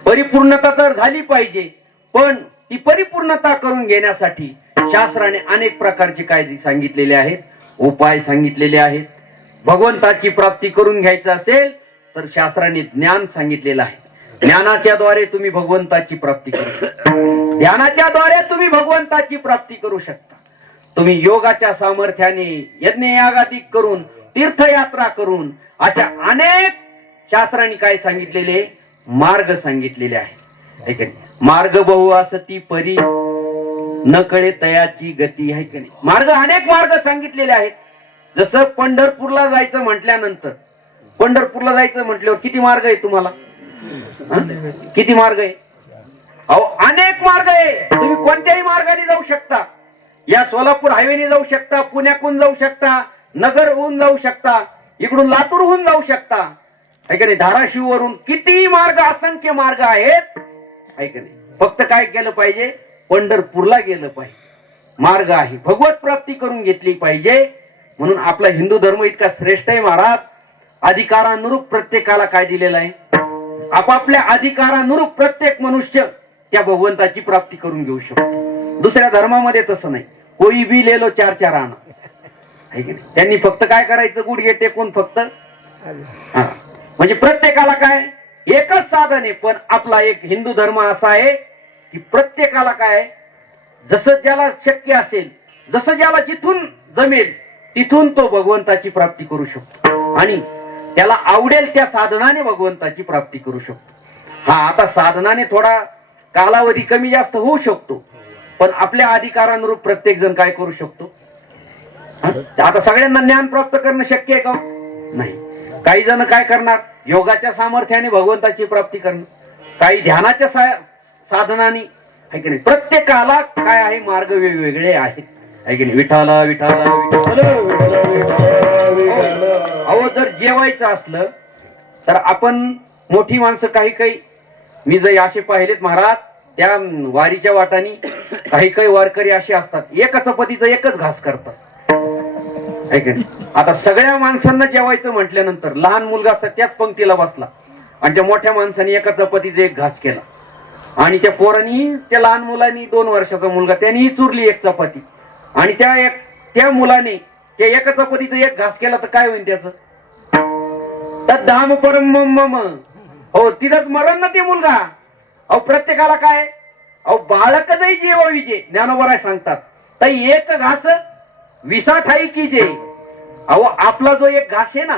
परिपूर्णता तर झाली पाहिजे, पण ती परिपूर्णता करून घेण्यासाठी शास्त्राने अनेक प्रकारचे कायदे सांगितलेले आहेत, उपाय सांगितलेले आहेत. भगवंताची प्राप्ती करून घ्यायचं असेल तर शास्त्राने ज्ञान सांगितलेलं आहे. ज्ञानाच्या द्वारे तुम्ही भगवंताची प्राप्ती करू शकता, ध्यानाच्या द्वारे तुम्ही भगवंताची प्राप्ती करू शकता. तुम्ही योगाच्या सामर्थ्याने यज्ञ यागादिक करून, तीर्थयात्रा करून, अशा अनेक शास्त्रांनी काय सांगितलेले मार्ग सांगितलेले आहेत. मार्ग बहु असती परी, न कळे तयाची गती. आहे की नाही. मार्ग, अनेक मार्ग सांगितलेले आहेत. जसं पंढरपूरला जायचं म्हटल्यानंतर, पंढरपूरला जायचं म्हटल्यावर किती मार्ग आहे तुम्हाला, किती मार्ग आहे, अहो अनेक मार्ग आहे. तुम्ही कोणत्याही मार्गाने जाऊ शकता. या सोलापूर हायवेने जाऊ शकता, पुण्याहून जाऊ शकता, नगरहून जाऊ शकता, इकडून लातूरहून जाऊ शकता. आहे की नाही. धाराशिव वरून किती मार्ग, असंख्य मार्ग आहेत. आहे की नाही. फक्त काय केलं पाहिजे, पंढरपूरला गेलं पाहिजे. मार्ग आहे, भगवत प्राप्ती करून घेतली पाहिजे. म्हणून आपला हिंदू धर्म इतका श्रेष्ठ आहे महाराज. अधिकारानुरूप प्रत्येकाला काय दिलेलं आहे, आपापल्या अधिकारानुरूप प्रत्येक मनुष्य त्या भगवंताची प्राप्ती करून घेऊ शकतो. दुसऱ्या धर्मामध्ये तसं नाही. कोई बी लेलो चार चार आणा. त्यांनी फक्त काय करायचं, गुडघे टेकून फक्त, म्हणजे प्रत्येकाला काय एकच साधन आहे. पण आपला एक हिंदू धर्म असा आहे की प्रत्येकाला काय, जसं ज्याला शक्य असेल, जसं ज्याला जिथून जमेल तिथून तो भगवंताची प्राप्ती करू शकतो, आणि त्याला आवडेल त्या साधनाने भगवंताची प्राप्ती करू शकतो. हा, आता साधनाने थोडा कालावधी कमी जास्त होऊ शकतो, पण आपल्या अधिकारानुरूप प्रत्येक जण काय करू शकतो. आता सगळ्यांना ज्ञान प्राप्त करणं शक्य आहे का, नाही. काही जण काय करणार, योगाच्या सामर्थ्याने भगवंताची प्राप्ती करणं, काही ध्यानाच्या साधनाने. आहे की नाही. प्रत्येकाला काय आहे, मार्ग वेगवेगळे आहेत. आहे की नाही. विठाला विठाला विठाला. अहो जर जेवायचं असलं तर आपण मोठी माणसं काही काही, मी जर असे पाहिलेत महाराज, त्या वारीच्या वाटानी काही काही वारकरी असे असतात, एका चपातीचा एकच घास करतात. आहे का नाही? आता सगळ्या माणसांना जेवायचं म्हटल्यानंतर लहान मुलगा त्याच पंक्तीला बसला आणि त्या मोठ्या माणसाने एका चपातीचा एक घास केला आणि त्या पोरांनी त्या लहान मुलांनी 2 वर्षाचा मुलगा त्यांनी चुरली एक चपाती आणि त्या मुलाने त्या एका चपातीचा एक घास केला तर काय होईल त्याचं? तर धाम परम मम हो तिथंच मरण ना ते मुलगा. अहो प्रत्येकाला काय अहो बाळकही जेवा विजे ज्ञानोबराय सांगतात तर एक घास 20 ठाई की जे. अहो आपला जो एक घास आहे ना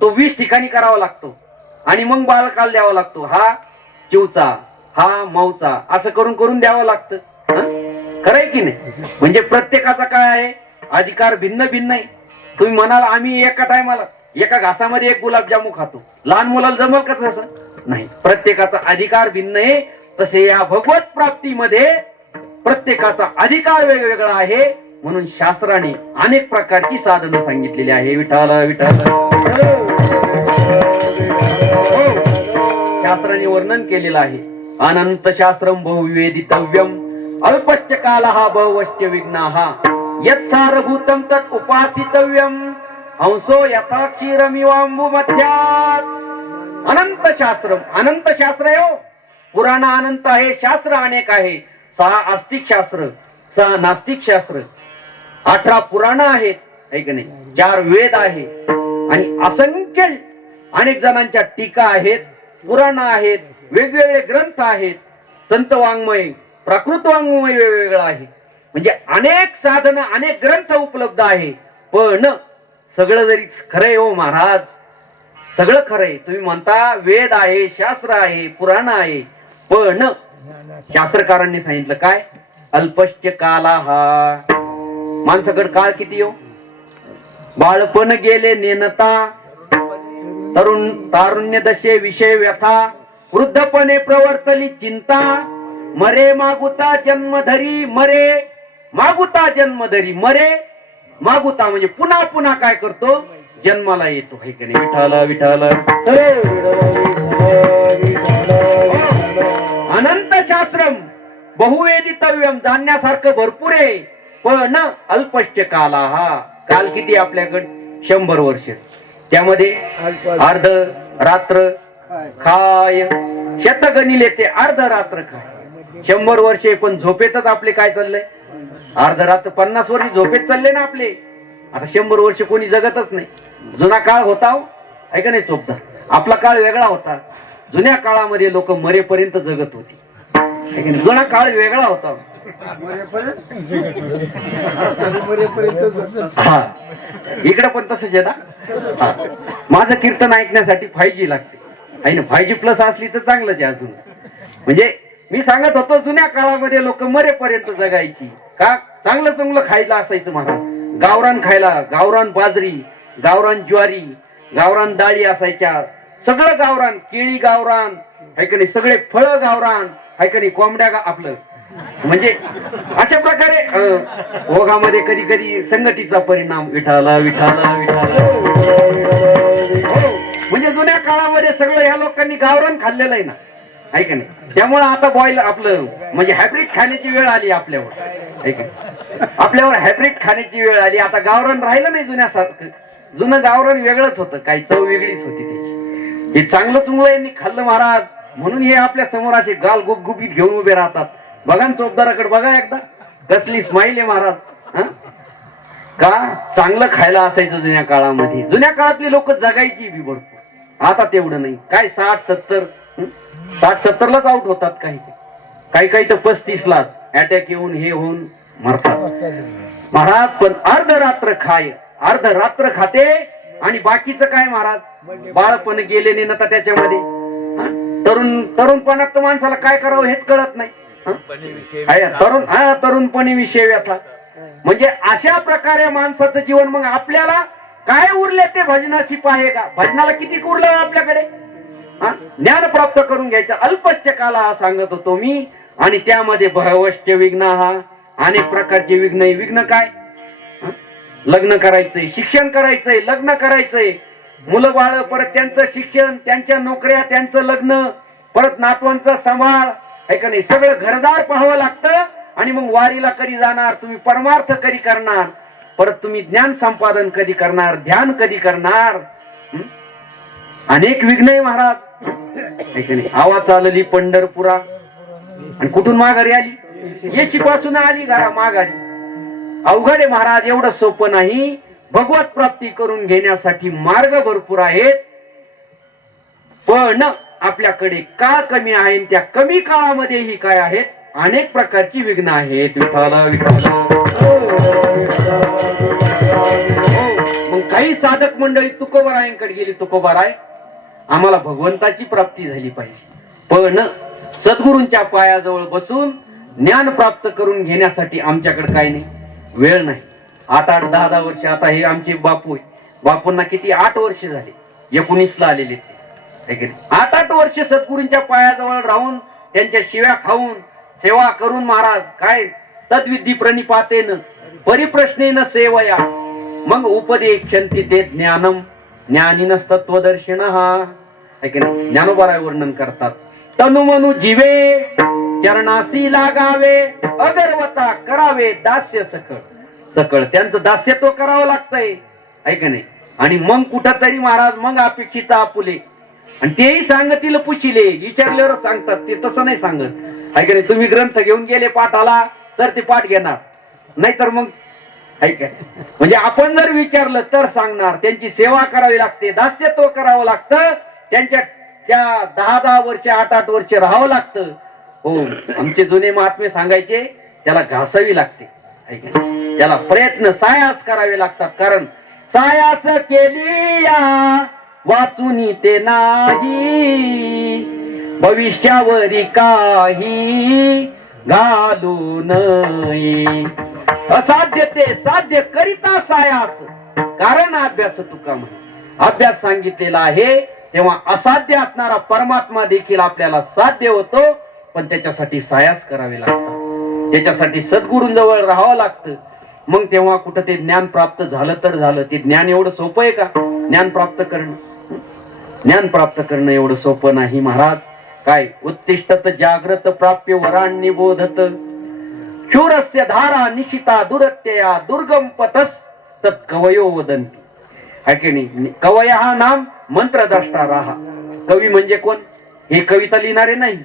तो 20 ठिकाणी करावा लागतो आणि मग बाळकाला द्यावा लागतो. हा चिवचा हा मऊचा असं करून करून द्यावं लागतं. खरंय की नाही? म्हणजे प्रत्येकाचा काय आहे अधिकार भिन्न भिन्न आहे. तुम्ही म्हणाल आम्ही एका टायमाला एका घासामध्ये एक गुलाबजामू खातो, लहान मुलाला जमल का तसं? नाही. प्रत्येकाचा अधिकार भिन्न आहे. तसे या भगवत प्राप्तीमध्ये प्रत्येकाचा अधिकार वेगवेगळा आहे. म्हणून शास्त्राने अनेक प्रकारची साधनं सांगितलेली आहे. विठाल विठाल शास्त्राने वर्णन केलेलं आहे. अनंत शास्त्रम बहुविवेदितव्यम अल्पश्च कालः बहुवश्च विघ्नाः यत्सारभूतं तत् उपासितव्यम हंसो यथा क्षीरमिवांबु मध्यात. अनंत शास्त्रम अनंत शास्त्र आहे हो. पुराण अनंत आहे, शास्त्र अनेक आहे. 6 आस्तिक शास्त्र 6 नास्तिक शास्त्र 18 पुराण आहेत है की नाही, 4 वेद आहे आणि असंख्य अनेक जणांच्या टीका आहेत, पुराण आहेत, वेगवेगळे ग्रंथ आहेत, संत वाङ्मय प्राकृत वाङ्मय वेगवेगळं आहे. म्हणजे अनेक साधन अनेक ग्रंथ उपलब्ध आहे. पण सगळं जरी खरंय हो महाराज, सगळं खरंय. तुम्ही म्हणता वेद आहे, शास्त्र आहे, पुराण आहे, पण शास्त्रकारांनी सांगितलं काय? अल्पश्च काला हा. माणसाकडे काळ किती हो? बाळपण गेले नेनता, तारुण्य दशे विषय व्यथा, वृद्धपणे प्रवर्तली चिंता, मरे मागुता जन्मधरी मरे मागुता जन्मधरी मरे मागुता म्हणजे पुन्हा पुन्हा काय करतो? जन्माला येतो है की नाही? विठाल विठाल. अनंत शास्त्रम बहुवेदितव्यम जाणण्यासारखं भरपूर आहे. पण अल्पश्च काला हा. काल किती आपल्याकडे? 100 वर्ष. त्यामध्ये अर्ध रात्र खाय शतगणिले ते अर्ध रात्र खाय. 100 वर्षे पण झोपेतच आपले काय चाललंय? अर्ध रात्र 50 वर्ष झोपेत चालले ना आपले. आता 100 वर्ष कोणी जगतच नाही. जुना काळ होता आहे का नाही चोपदा? आपला काळ वेगळा होता. जुन्या काळामध्ये लोक मरेपर्यंत जगत होती. जुना काळ वेगळा होता. हा इकडे पण तसंच आहे ना. माझं कीर्तन ऐकण्यासाठी 5G लागते आहे ना. 5G प्लस असली तर चांगलंच आहे अजून. म्हणजे मी सांगत होतो जुन्या काळामध्ये लोक मरेपर्यंत जगायची. का? चांगलं चांगलं खायला असायचं महाराज. गावरान खायला, गावरान बाजरी, गावरान ज्वारी, गावरान डाळी असायच्या. सगळं गावरान, केळी गावरान आहे का नाही, सगळे फळं गावरान आहे का नाही, कोंबड्या आपलं. म्हणजे अशा प्रकारे ओघामध्ये कधी कधी संगतीचा परिणाम. विठाला विठाला विठाला. म्हणजे जुन्या काळामध्ये सगळं या लोकांनी गावरान खाल्लेलं आहे ना आहे का नाही. त्यामुळे आता बॉईल आपलं म्हणजे हायब्रिड खाण्याची वेळ आली आपल्यावर आहे का. आपल्यावर हायब्रिड खाण्याची वेळ आली. आता गावरान राहिलं नाही जुन्यासारखं. जुनं गावरान वेगळंच होतं, काही चव वेगळीच होती त्याची. हे चांगलं चुंगलं यांनी खाल्लं महाराज, म्हणून हे आपल्या समोर असे गाल गुपगुपीत घेऊन उभे राहतात. बघा ना चोपदाराकडे बघा एकदा, कसली स्माईल आहे महाराज. का चांगलं खायला असायचं जुन्या काळामध्ये. जुन्या काळातली लोक जगायची बी भरपूर. आता तेवढं नाही. काय 60-70 लाच आउट होतात. काही काही तर 35 ला अटॅक येऊन हे होऊन मरतात महाराज. पण अर्धरात्र खाय, अर्धरात्र खाते आणि बाकीचं काय महाराज? बाळपण गेले नाही ना त्याच्यामध्ये. तरुणपणात तर माणसाला काय करावं हेच कळत नाही. तरुणपणी विषय व्यथा. म्हणजे अशा प्रकारे माणसाचं जीवन. मग आपल्याला काय उरले ते भजनाशी पाहे का? भजनाला किती उरलं आपल्याकडे? ज्ञान प्राप्त करून घ्यायचं. अल्पश्च काला सांगत होतो मी. आणि त्यामध्ये भवश्च विघ्न हा. अनेक प्रकारचे विघ्न. विघ्न काय? लग्न करायचंय, शिक्षण करायचंय, लग्न करायचंय, मुलं बाळ, परत त्यांचं शिक्षण, त्यांच्या नोकऱ्या, त्यांचं लग्न, परत नातवांचा सांभाळ आहे का नाही. सगळं घरदार पाहावं लागतं. आणि मग वारीला कधी जाणार तुम्ही, परमार्थ कधी करणार. परत तुम्ही ज्ञान संपादन कधी करणार, ध्यान कधी करणार? अनेक विघ्न आहे महाराज, आहे की नाही? आवा चालली पंढरपुरा आणि कुठून माघारी आली? येशीपासून आली घरा माघारी. अवघड आहे महाराज, एवढं सोपं नाही. भगवत प्राप्ती करून घेण्यासाठी मार्ग भरपूर आहेत, पण आपल्याकडे काळ कमी आहे. त्या कमी काळामध्येही काय आहेत? अनेक प्रकारची विघ्न आहेत. विठाला विठाला. मग काही साधक मंडळी तुकोबारायांकडे गेली. तुकोबाराय, आम्हाला भगवंताची प्राप्ती झाली पाहिजे, पण सद्गुरूंच्या पायाजवळ बसून ज्ञान प्राप्त करून घेण्यासाठी आमच्याकडे काय नाही, वेळ नाही. 8-8, 10-10 वर्ष. आता हे आमचे बापू आहे, बापूंना किती 8 वर्ष झाले, 19ला आलेले ते. 8-8 वर्ष सद्गुरूंच्या पायाजवळ राहून त्यांच्या शिव्या खाऊन सेवा करून महाराज काय तद्विधी प्रणिपातेन परिप्रश्नेन सेवया मग उपदेशन्ति ते ज्ञानम ज्ञानिनस तत्वदर्शिन. हा ज्ञानोबाराय वर्णन करतात. तनुमनु जीवे चरणासी लागावे अगर्वता करावे दास्य सकळ. सकळ त्यांचं दास्यत्व करावं लागतंय, ऐक नाही. आणि मग कुठंतरी महाराज मग अपेक्षित आपुले, आणि तेही सांगतील पुशिले. विचारल्यावर सांगतात, ते तसं नाही सांगत, ऐक नाही. तुम्ही ग्रंथ घेऊन गेले पाठाला तर ते पाठ घेणार, नाहीतर मग ऐक. म्हणजे आपण जर विचारलं तर सांगणार. त्यांची सेवा करावी लागते, दास्यत्व करावं लागतं, त्यांच्या त्या 10-10 वर्ष 8-8 वर्ष राहावं लागतं. हो, आमचे जुने महात्मे सांगायचे, त्याला घासावी लागते, त्याला प्रयत्न सायास करावे लागतात. कारण सायास केली या वाचून ते नाही, भविष्यावरी काही घालू नये. असाध्य ते साध्य करिता सायास, कारण अभ्यास तुका म्हणे. अभ्यास सांगितलेला आहे, तेव्हा असाध्य असणारा परमात्मा देखील आपल्याला साध्य होतो, पण त्याच्यासाठी सायास करावे लागतात, त्याच्यासाठी सद्गुरूंजवळ राहावं लागतं. मग तेव्हा कुठं ते ज्ञान प्राप्त झालं तर झालं. ते ज्ञान एवढं सोपं आहे का? ज्ञान प्राप्त करणं, ज्ञान प्राप्त करणं एवढं सोपं नाही महाराज. काय उत्तिष्ठत जाग्रत प्राप्य वराण्य बोधत शूरस्य धारा निशिता दुरत्यया दुर्गम पथस तत् कवयो वदंती. है की नाही? कवय हा नाम मंत्रद्रष्टा राहा. कवी म्हणजे कोण? हे कविता लिहिणारे नाही,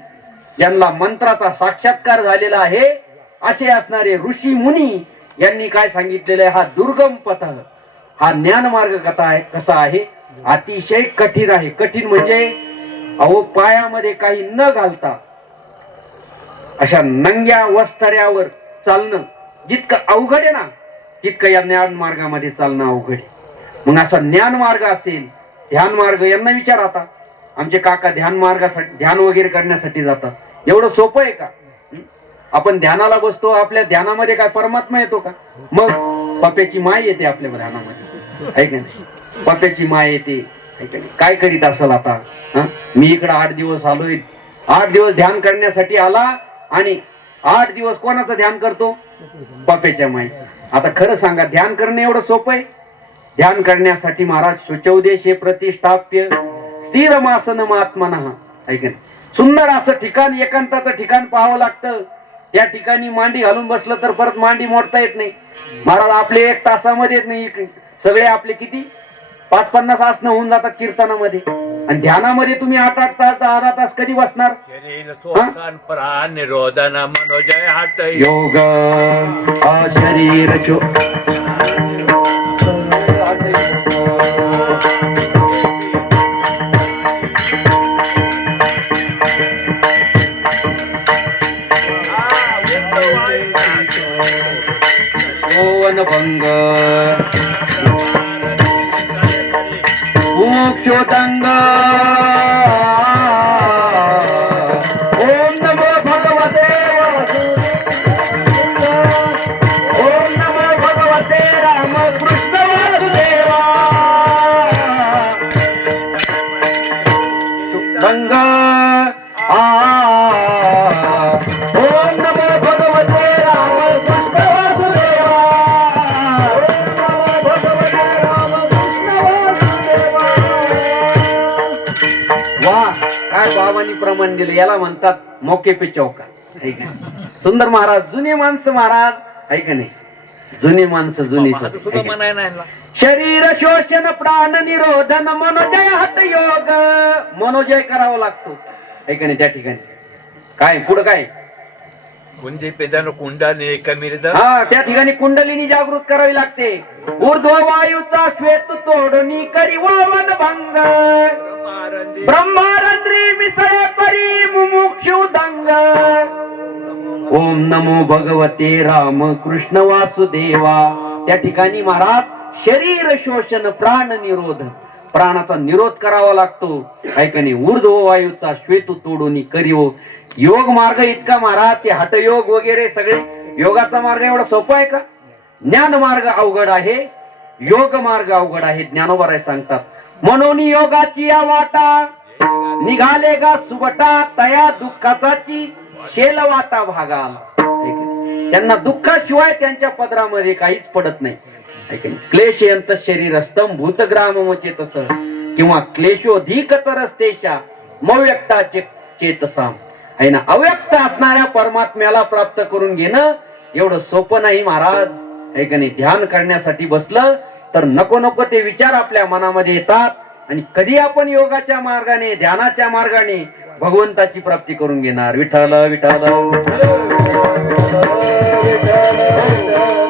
यांना मंत्राचा साक्षात्कार झालेला आहे असे असणारे ऋषी मुनी यांनी काय सांगितलेलं आहे? हा दुर्गम पथ, हा ज्ञान मार्ग कसा आहे? अतिशय कठीण आहे. कठीण म्हणजे अहो पायामध्ये काही न घालता अशा नंग्या वस्त्र्यावर चालणं जितकं अवघड आहे ना, तितकं या ज्ञान मार्गामध्ये चालणं अवघड आहे. मग असा ज्ञान मार्ग असेल, ध्यान मार्ग, यांना विचार. आता आमचे काका ध्यान मार्गासाठी, ध्यान वगैरे करण्यासाठी जातात. एवढं सोपं आहे का? आपण ध्यानाला बसतो, आपल्या ध्यानामध्ये काय परमात्मा येतो का? मग पप्याची माय येते आपल्या ध्यानामध्ये, ऐक नाही. पप्याची माय येते, काय करीत असेल आता? मी इकडे 8 दिवस आलोय, 8 दिवस ध्यान करण्यासाठी आला, आणि 8 दिवस कोणाचं ध्यान करतो? पप्याच्या मायचं. आता खरं सांगा, ध्यान करणं एवढं सोपं आहे? ध्यान करण्यासाठी महाराज शुचौदेश हे प्रतिष्ठाप्य स्थिर मासन महात्मनः, ऐक नाही. सुंदर असं ठिकाण, एकांताचं ठिकाण पाहावं लागतं. त्या ठिकाणी मांडी घालून बसलं तर परत मांडी मोडता येत नाही महाराज. आपले 1 तासामध्ये नाही, सगळे आपले किती 5-50 आसनं होऊन जातात कीर्तनामध्ये. आणि ध्यानामध्ये तुम्ही 8-8 तास 10 तास कधी बसणार? निरोधन मनोजय हात योग शरीर भंग मोक्षोदंग. ओम नमो भगवते ओम नमो भगवते रामकृष्ण वासुदेवा. भंग ओम नमो भगवते रामकृष्ण वासुदेवा. काय बाबांनी प्रमाण दिले, याला म्हणतात मौके पे चौका. सुंदर महाराज, जुने माणसं महाराज, ऐक नाही. जुनी माणसं जुनी माझं सुद्धा म्हणाय नाही ना. शरीर शोषण प्राण निरोधन मनोजय हट योग. मनोजय करावा लागतो ऐका नाही त्या ठिकाणी. काय पुढं काय कुंजे पेदान कुंडाने कमीरद हा त्या ठिकाणी कुंडलिनी जागृत करावी लागते. ऊर्ध्व वायूचा श्वेत तोडणी करी वावन भंग. ब्रह्मारंद्री मिसळे परी मुमुक्षु दंग. ओम नमो भगवते राम कृष्ण वासुदेवा. त्या ठिकाणी महाराज शरीर शोषण प्राण निरोध प्राणाचा निरोध करावा लागतो ऐकणे. ऊर्ध्व वायूचा श्वेत तोडून करीव. योग मार्ग इतका महाराज ते हठयोग वगैरे सगळे योगाचा मार्ग एवढा सोपा आहे का? ज्ञान मार्ग अवघड आहे, योग मार्ग अवघड आहे. ज्ञानोबराय सांगतात म्हणून योगाची या वाटा निघाले गा सुबटा तया दुःखाची शेलवाटा भागाला. त्यांना दुःखाशिवाय त्यांच्या पदरामध्ये काहीच पडत नाही. क्लेशयंत शरीरस्थम भूतग्रामचे तस किंवा क्लेशोधिकतरस्तेशा मव्यक्ताचे चेतसाम आहे ना. अव्यक्त असणाऱ्या परमात्म्याला प्राप्त करून घेणं एवढं सोपं नाही महाराज. ऐका नाही ध्यान करण्यासाठी बसलं तर नको नको ते विचार आपल्या मनामध्ये येतात. आणि कधी आपण योगाच्या मार्गाने ध्यानाच्या मार्गाने भगवंताची प्राप्ती करून घेणार. विठ्ठल विठ्ठल.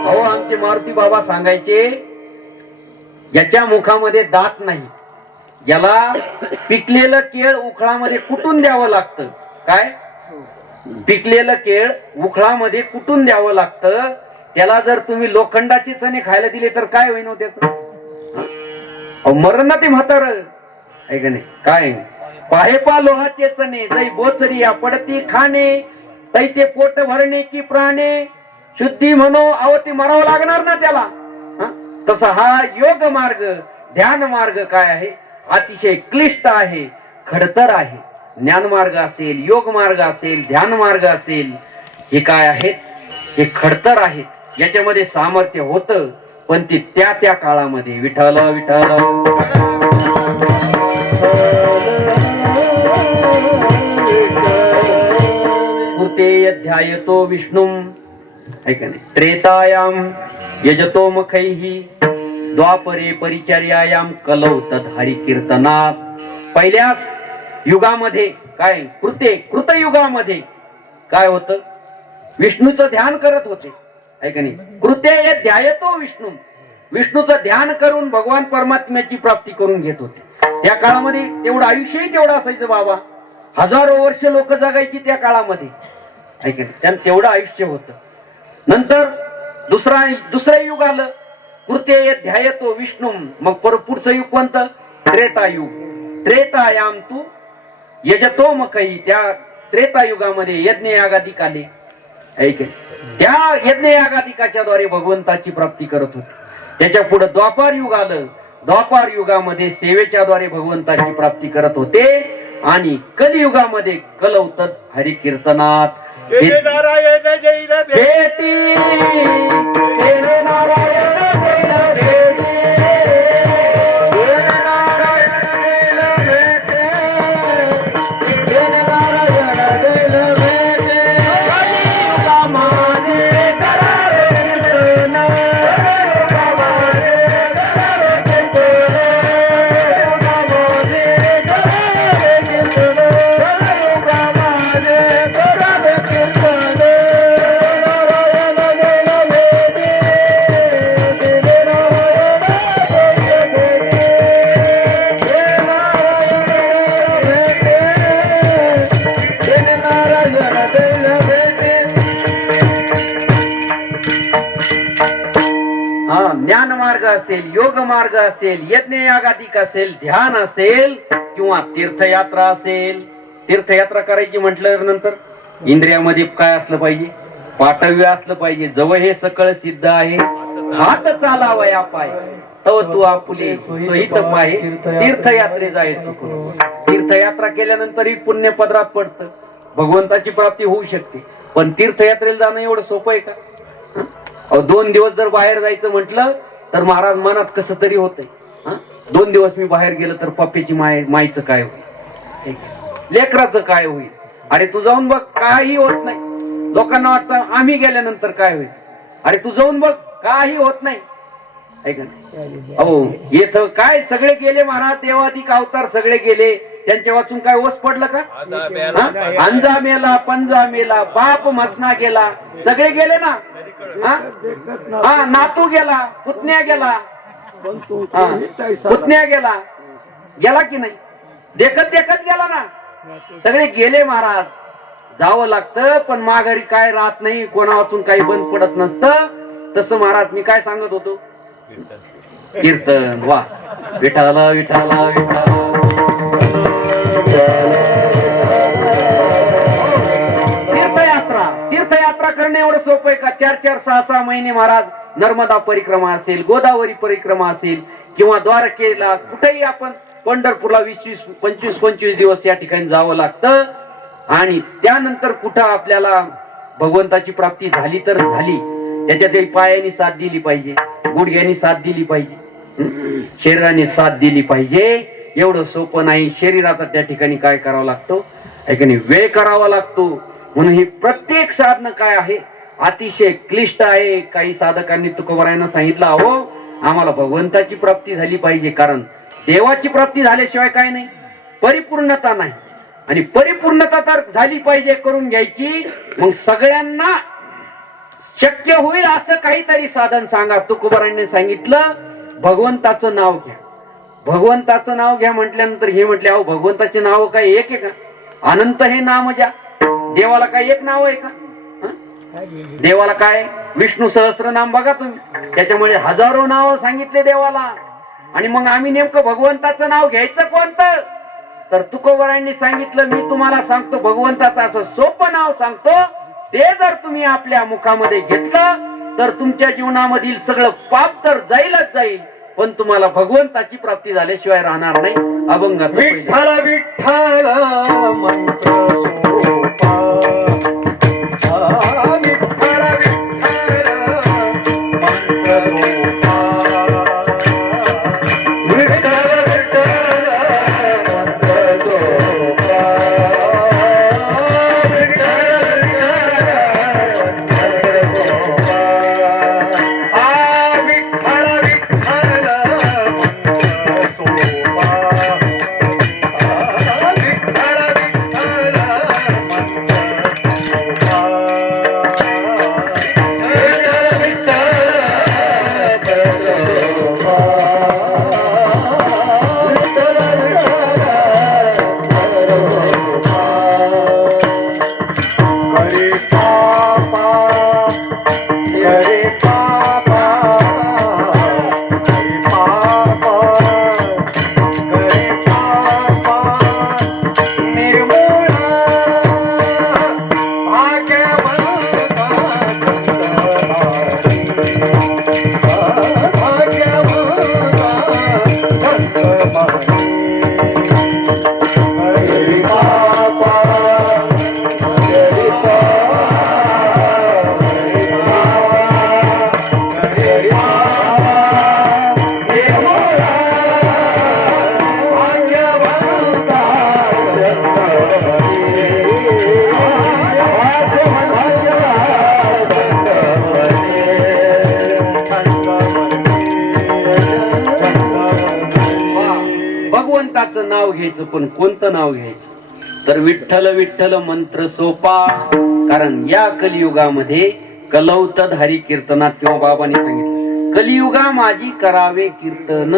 अहो आमचे मारुती बाबा सांगायचे ज्याच्या मुखामध्ये दात नाही ज्याला पिकलेलं केळ उखळामध्ये कुटून द्यावं लागतं. काय पिकलेलं केळ उखळामध्ये कुटून द्यावं लागतं. त्याला जर तुम्ही लोखंडाचे चणे खायला दिले तर काय होईन त्याच? मरण ना ते म्हातार ऐका नाही. काय पाहे पा लोहाचे चणे जै बोचरी या पडती खाणे तै ते पोट भरणे की प्राणे शुद्धी म्हणो. अहो ते मरावं लागणार ना त्याला. तसा हा योग मार्ग ध्यान मार्ग काय आहे अतिशय क्लिष्ट आहे, खडतर आहे. ज्ञान मार्ग असेल, योग मार्ग असेल, ध्यान मार्ग असेल, हे काय आहेत? हे खडतर आहेत. याच्यामध्ये सामर्थ्य होतं पण ते त्या त्या काळामध्ये. विठ्ठल विठ्ठल. कृते ध्यायतो विष्णुम ऐका नाही. त्रेतायाम यजतो मखैहि द्वापरे परिचर्यायाम कलौ तद् कीर्तनात. पहिल्या युगामध्ये काय कृतयुगामध्ये काय होतं? विष्णूचं ध्यान करत होते ऐका नाही. कृते ध्यायतो विष्णू. विष्णूचं ध्यान करून भगवान परमात्म्याची प्राप्ती करून घेत होते. त्या काळामध्ये तेवढं आयुष्यही तेवढं असायचं बाबा. हजारो वर्ष लोक जगायची त्या काळामध्ये ऐका नाही. त्यांना तेवढं आयुष्य होतं. नंतर दुसरं युग आलं. कृते ध्यायतो विष्णू. मग पुढचं युग कोणतं? त्रेतायुग. त्रेतायाम तू यजतो मकई. त्या त्रेतायुगामध्ये यज्ञ यागादिक आले ऐक. त्या यज्ञ यागादिकाच्या द्वारे भगवंताची प्राप्ती करत होते. त्याच्या पुढे द्वापार युग आलं. द्वापार युगामध्ये सेवेच्या द्वारे भगवंताची प्राप्ती करत होते. आणि कलियुगामध्ये कलवतात हरी कीर्तनात. नारायण जैन भेटी ज्ञान मार्ग असेल, योग मार्ग असेल, यज्ञ यागादिक असेल, ध्यान असेल किंवा तीर्थयात्रा असेल. तीर्थयात्रा करायची म्हटलं नंतर इंद्रियामध्ये काय असलं पाहिजे? पाटव्य असलं पाहिजे. जवळ हे सकळ सिद्ध आहे हात चालावया पाय तव तू आपुले सोहित पाय तीर्थयात्रे जायचं. तीर्थयात्रा केल्यानंतरही पुण्य पदरात पडतं, भगवंताची प्राप्ती होऊ शकते. पण तीर्थयात्रेला जाणं एवढं सोपं आहे का? 2 दिवस जर बाहेर जायचं म्हटलं तर महाराज मनात कसं तरी होतंय. 2 दिवस मी बाहेर गेलं तर पप्पीची माईचं काय होईल, लेकराचं काय होईल? अरे तू जाऊन बघ, काही होत नाही. लोकांना वाटतं आम्ही गेल्यानंतर काय होईल. अरे तू जाऊन बघ, काही होत नाही. ऐका ना. अहो येथ काय सगळे गेले महाराज, देवाधिक अवतार सगळे गेले, त्यांच्या वाचून काय ओस पडलं का? हा? अंजा मेला, पंजा मेला, बाप मसना गेला, सगळे गेले ना. हा नातू गेला, पुतण्या गेला, पुतण्या गेला, गेला की नाही? देखत देखत गेला ना. सगळे गेले महाराज. जावं लागतं पण माघारी काय राहत नाही, कोणा वाचून काही बंद पडत नसतं. तसं महाराज मी काय सांगत होतो? कीर्तन. वा विठाला विठाला विठाला. तीर्थयात्रा, तीर्थयात्रा करणे एवढं सोपं आहे का? 4-4, 6-6 महिने महाराज नर्मदा परिक्रमा असेल, गोदावरी परिक्रमा असेल, किंवा द्वारकेला कुठेही आपण पंढरपूरला 20-20, 25-25 दिवस या ठिकाणी जावं लागतं. आणि त्यानंतर कुठं आपल्याला भगवंताची प्राप्ती झाली तर झाली, त्याच्यातही पायाने साथ दिली पाहिजे, गुडघ्यानी साथ दिली पाहिजे, शरीराने साथ दिली पाहिजे. एवढं सोपं नाही. शरीराचा त्या ठिकाणी काय करावं लागतो? ऐकणे वेळ करावा लागतो. म्हणून ही प्रत्येक साधनं काय आहे, अतिशय क्लिष्ट आहे. काही साधकांनी तुकोबारायांना सांगितलं, अहो आम्हाला भगवंताची प्राप्ती झाली पाहिजे, कारण देवाची प्राप्ती झाल्याशिवाय काय नाही, परिपूर्णता नाही. आणि परिपूर्णता तर झाली पाहिजे, करून घ्यायची. मग सगळ्यांना शक्य होईल असं काहीतरी साधन सांगा. तुकोबारायांनी सांगितलं, भगवंताचं नाव घ्या. भगवंताचं नाव घ्या म्हटल्यानंतर हे म्हटले, अहो भगवंताचे नाव काय एक आहे का? अनंत हे नाम ज्या. देवाला काय एक नाव आहे का? देवाला काय विष्णू सहस्त्रनाम बघा तुम्ही, त्याच्यामुळे हजारो नाव सांगितले देवाला. आणि मग आम्ही नेमकं भगवंताचं नाव घ्यायचं कोणतं? तर तुकोबारायांनी सांगितलं, मी तुम्हाला सांगतो भगवंताचं असं सोपं नाव सांगतो, ते जर तुम्ही आपल्या मुखामध्ये घेतलं तर तुमच्या जीवनामधील सगळं पाप तर जाईलच जाईल, पण तुम्हाला भगवंताची प्राप्ती झाल्याशिवाय राहणार नाही. अभंगात विठ्ठल विठ्ठल मंत्र सोपा, विठ्ठल विठ्ठल मंत्र सोपा, विठ्ठल विठ्ठल मंत्र सोपा, विठ्ठल विठ्ठल मंत्र सोपा, विठ्ठल विठ्ठल मंत्र सोपा, विठ्ठल विठ्ठल भगवंताचं नाव घ्यायचं, पण कोणतं नाव घ्यायचं? तर विठ्ठल विठ्ठल मंत्र सोपा. कारण या कलियुगामध्ये कलौतद हरी कीर्तनात, किंवा बाबांनी सांगितलं, कलियुगा माझी करावे कीर्तन.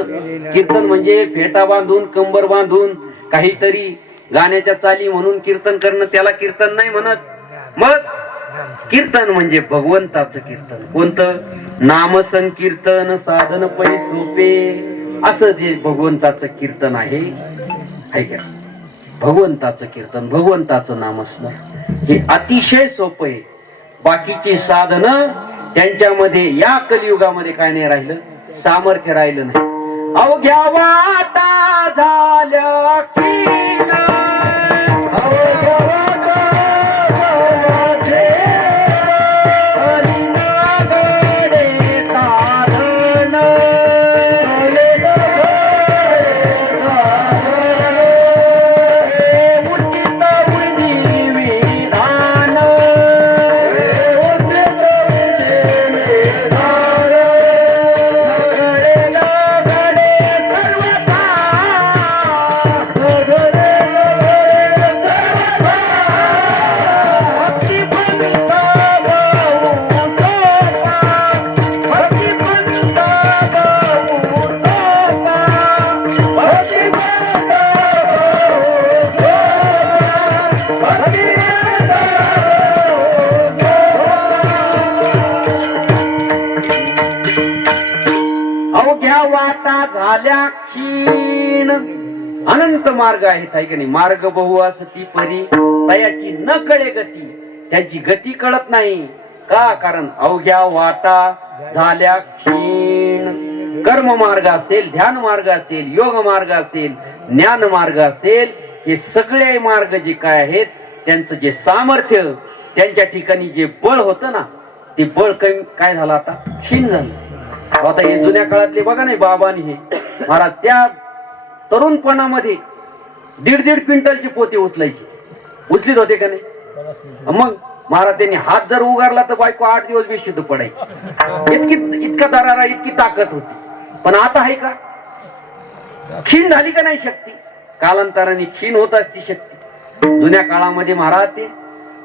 कीर्तन म्हणजे फेटा बांधून, कंबर बांधून, काहीतरी गाण्याच्या चाली म्हणून कीर्तन करणं, त्याला कीर्तन नाही म्हणत. मग कीर्तन म्हणजे भगवंताचं कीर्तन. कोणतं? नामसंकीर्तन साधन पै सोपे, असं जे भगवंताचं कीर्तन आहे. ऐका, भगवंताचं कीर्तन, भगवंताचं नामस्मरण हे अतिशय सोपं आहे. बाकीची साधन त्यांच्यामध्ये या कलियुगामध्ये काय नाही राहिलं, सामर्थ्य राहिलं नाही. अवघ्या वाटा झाल्या खीण, अवघ्या वाटा झाल्या क्षीण. अनंत मार्ग आहेत आहे की नाही. मार्ग बहु असती परी तयाची न कळे गती. त्यांची गती कळत नाही का? कारण अवघ्या वाटा झाल्या क्षीण. कर्म मार्ग असेल, ध्यान मार्ग असेल, योग मार्ग असेल, ज्ञान मार्ग असेल, हे सगळे मार्ग जे काय आहेत त्यांचं जे सामर्थ्य, त्यांच्या ठिकाणी जे बळ होतं ना, ते बळ कमी काय झालं आता? क्षीण झालं. आता हे जुन्या काळातले बघा नाही बाबांनी हे महाराज त्या तरुणपणामध्ये 1.5 क्विंटलचे पोते उचलायचे. उचलीत होते का नाही? मग महाराज त्यांनी हात जर उगारला तर बायको 8 दिवस बेशुद्ध पडायची. इतका दरारा, इतकी ताकद होती. पण आता आहे का? क्षीण झाली का नाही शक्ती? कालांतराने क्षीण होत असती शक्ती. जुन्या काळामध्ये महाराज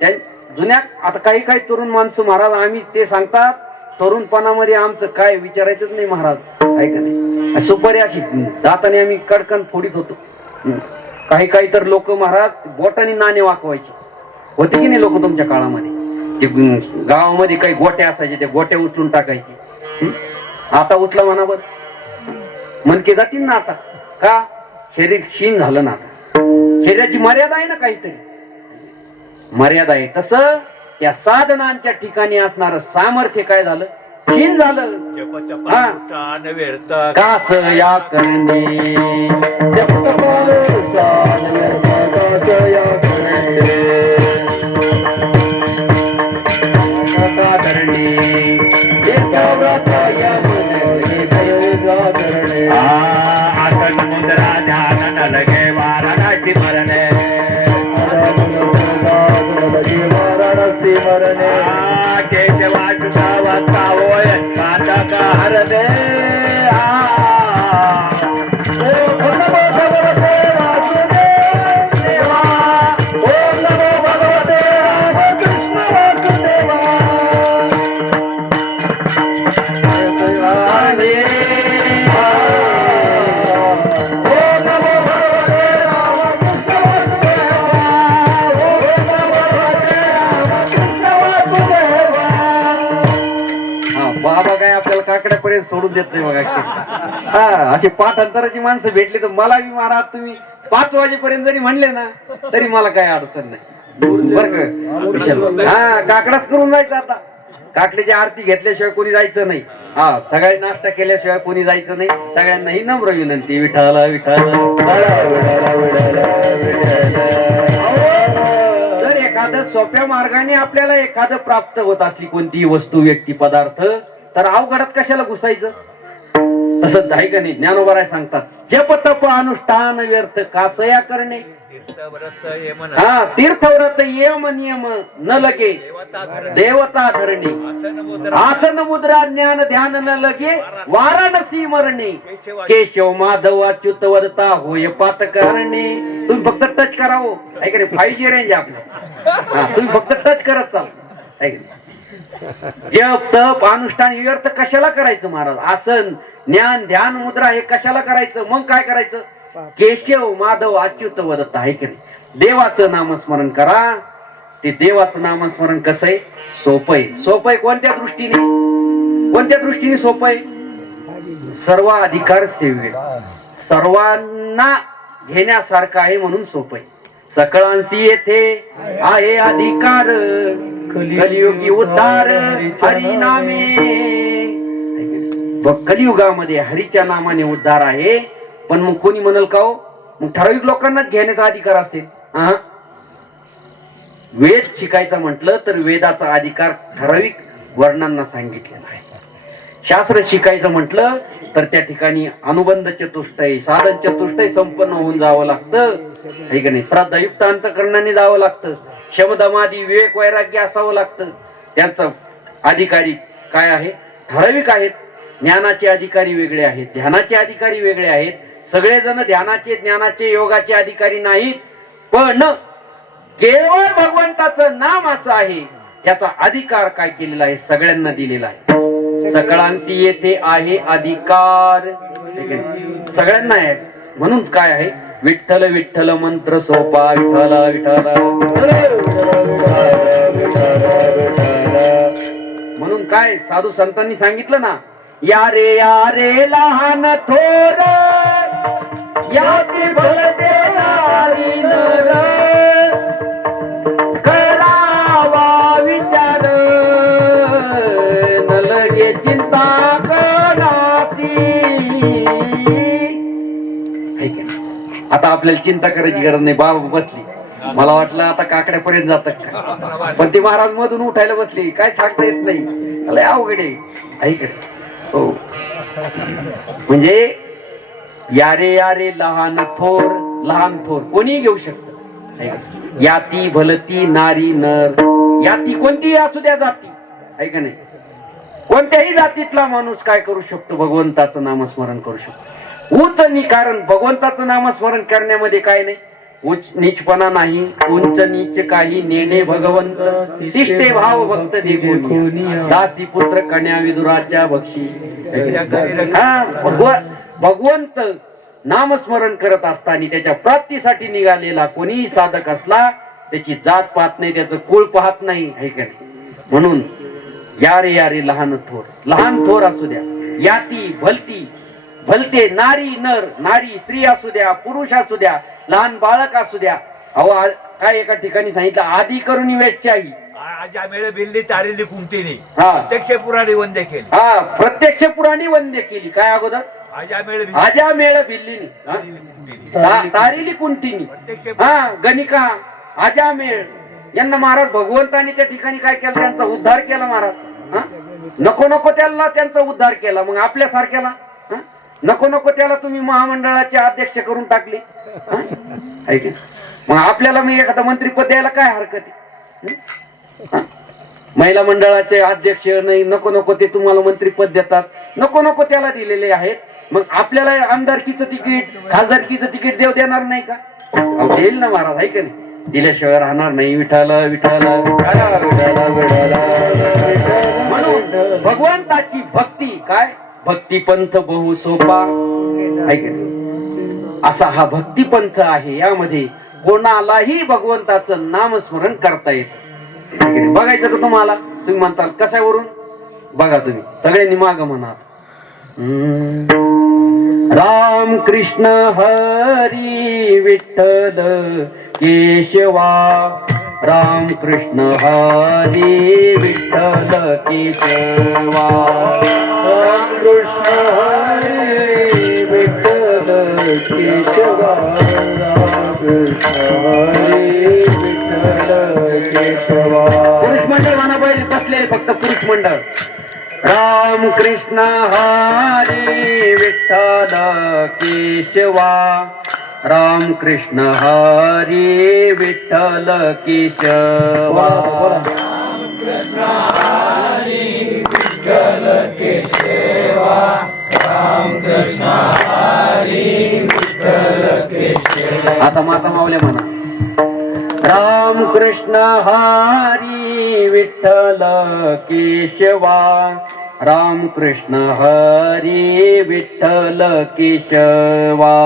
त्या जुन्या आता काही काही तरुण माणसं महाराज आम्ही ते सांगतात तरुणपणामध्ये आमचं काय विचारायचंच नाही महाराज. आहे का नाही? सुपारी अशी दाताने आम्ही कडकन फोडीत होतो. काही काही तर लोक महाराज बोटाने नाणे वाकवायचे. होते की नाही लोक तुमच्या काळामध्ये? ते गावामध्ये काही गोट्या असायचे, त्या गोट्या उचलून टाकायचे. आता उचला म्हणा बर, मनके जातील ना आता. का? शरीर क्षीण झालं ना. आता शरीराची मर्यादा आहे ना, काहीतरी मर्यादा आहे. तसं त्या साधनांच्या ठिकाणी असणार सामर्थ्य काय झालं? क्षीण झालं. कास या करणे आसन मुद्रा ध्यान न लगे वाराणसी मरणे. केशवासुता होय कांदक हरदे. बाबा काय आपल्याला काकड्यापर्यंत सोडून देत नाही बघा. हा, अशी पाठांतराची माणसं भेटली तर मला बी महाराज तुम्ही 5 वाजेपर्यंत जरी म्हणले ना तरी मला काय अडचण नाही बरं का. हा, काकडाच करून जायचं. आता काकड्याची आरती घेतल्याशिवाय कोणी जायचं नाही. हा, सगळ्यांनी नाश्ता केल्याशिवाय कोणी जायचं नाही. सगळ्यांनाही नम्र विनंती. विठ्ठल विठ्ठल. जर एखादं सोप्या मार्गाने आपल्याला एखादं प्राप्त होत असली कोणतीही वस्तू, व्यक्ती, पदार्थ, तर अवघडात कशाला घुसायचं? तसंच आहे का नाही? ज्ञानोबराय सांगतात, जप तप अनुष्ठान व्यर्थ कासया करणे. हा, तीर्थव्रत यम नियम न लगे देवता धरणे. आसन मुद्रा ज्ञान ध्यान न लगे वाराणसी मरणे. केशव माधव अच्युत वदता होय पात करणे. तुम्ही फक्त टच करावं. आहे का नाही? 5G रेंज आपलं. तुम्ही फक्त टच करत चाल. जप तप अनुष्ठान व्यर्थ कशाला करायचं महाराज? आसन ज्ञान ध्यान मुद्रा हे कशाला करायचं? मग काय करायचं? केशव माधव अच्युत वदत. आहे की नाही? देवाचं नामस्मरण करा. ते देवाचं नामस्मरण कसं आहे? सोपं आहे. सोपं आहे कोणत्या दृष्टीने? कोणत्या दृष्टीने सोपं आहे? सर्व अधिकार सेव्य, सर्वांना घेण्यासारखं आहे म्हणून सोपं आहे. सकळांशी येथे आहे अधिकार, कलियुगी उद्धार हरिनामे. कलियुगामध्ये हरीच्या नामाने उद्धार आहे. पण मग कोणी म्हणल का हो, मग ठराविक लोकांनाच घेण्याचा अधिकार असेल? वेद शिकायचं म्हटलं तर वेदाचा अधिकार ठराविक वर्णांना सांगितलेला आहे. शास्त्र शिकायचं म्हटलं तर त्या ठिकाणी अनुबंध चतुष्टय, साधन चतुष्टय संपन्न होऊन जावं लागतं. आहे का नाही? श्रद्धायुक्त अंतःकरणाने जावं लागतं. शमदमादी विवेक वैराग्य असावं लागतं. त्यांचा अधिकारी काय आहे? ठराविक आहेत. ज्ञानाचे अधिकारी वेगळे आहेत, ध्यानाचे अधिकारी वेगळे आहेत. सगळेजण ध्यानाचे, ज्ञानाचे, योगाचे अधिकारी नाहीत. पण केवळ भगवंताचं नाम असं आहे, याचा अधिकार काय केलेला आहे? सगळ्यांना दिलेला आहे. सकळांशी येथे आहे अधिकार, सगळ्यांना आहे. म्हणून काय आहे? विठ्ठल विठ्ठल मंत्र सोपा. विठ्ठल विठ्ठल. म्हणून काय साधू संतांनी सांगितलं ना, या रे लहान थोर याती भलते नारी नर करावा विचार न लगे चिंता कराती. आता आपल्याला चिंता करायची गरज नाही. बाबा बसली, मला वाटलं आता काकड्यापर्यंत जातात का, पण ती महाराज मधून उठायला बसली. काय सांगता येत नाही, लय अवघड आहे. ऐक हो, म्हणजे यारे लहान थोर कोणी घेऊ शकत. याती भलती नारी नर, याती कोणतीही असू द्या जाती, ऐका नाही, कोणत्याही जातीतला माणूस काय करू शकतो, भगवंताचं नामस्मरण करू शकतो. उच्च कारण भगवंताचं नामस्मरण करण्यामध्ये काय नाही, उच्च नीचपणा नाही, उंच नीच काही नेणे भगवंत तिष्ठे भाव भक्त देखोनी दासी पुत्र कन्या विदुराच्या बक्षी. भगवंत नामस्मरण करत असताना त्याच्या प्राप्तीसाठी निघालेला कोणीही साधक असला त्याची जात पाहत नाही, त्याचं कुळ पाहत नाही, हे का नाही. म्हणून यारे लहान थोर असू द्या, याती भलते नारी नर, नारी स्त्री असू द्या, पुरुष असू द्या, लहान बाळक असू द्या. अहो काय एका ठिकाणी सांगितलं, आधी करून वेश्याही प्रत्यक्ष पुराणी वंद्य केली. हा, प्रत्यक्ष पुराणी वंद्य केली. काय अगोदर आजा मेळ भिल्लीनी तारिली कुंटीनी, हा गणिका आजा मेळ यांना महाराज भगवंतानी त्या ठिकाणी काय केलं, त्यांचा उद्धार केला महाराज. नको त्याला त्यांचा उद्धार केला. मग आपल्या सारख्याला नको त्याला तुम्ही महामंडळाचे अध्यक्ष करून टाकले. मग आपल्याला मी एखादा मंत्रीपद द्यायला काय हरकत आहे. महिला मंडळाचे अध्यक्ष नाही, नको ते तुम्हाला मंत्रीपद देतात, नको त्याला दिलेले आहेत. मग आपल्याला आमदारकीचं तिकीट, खासदारकीचं तिकीट देणार नाही का? देईल ना महाराज, आहे का नाही? दिल्याशिवाय राहणार नाही. विठाल म्हणून भगवंताची भक्ती काय, भक्तिपंथ बहु सोपा, आहे का नाही? असा हा भक्तिपंथ आहे. यामध्ये कोणालाही भगवंताचं नामस्मरण करता येतं. बघायचं का तुम्हाला? तुम्ही म्हणताल कशावरून? बघा तुम्ही सगळ्यांनी माग म्हणा, राम कृष्ण हरी विठ्ठल केशवा, राम कृष्ण हरी विठ्ठल केशवा, राम कृष्ण हरी विठ्ठल केशवा, राम कृष्ण हरी विठ्ठल केशवा. पुरुष मंडळ म्हणा, बैल बसले फक्त पुरुष मंडळ. राम कृष्ण हरी विठ्ठल केशवा, राम कृष्ण हरी विठ्ठल केशवा, राम कृष्ण हरी विठ्ठल केशवा, राम कृष्ण हरी विठ्ठल केशवा. आता माता माऊल्या म्हणा, राम कृष्ण हरी विठ्ठल केशवा, राम कृष्ण हरी विठ्ठल केशवा,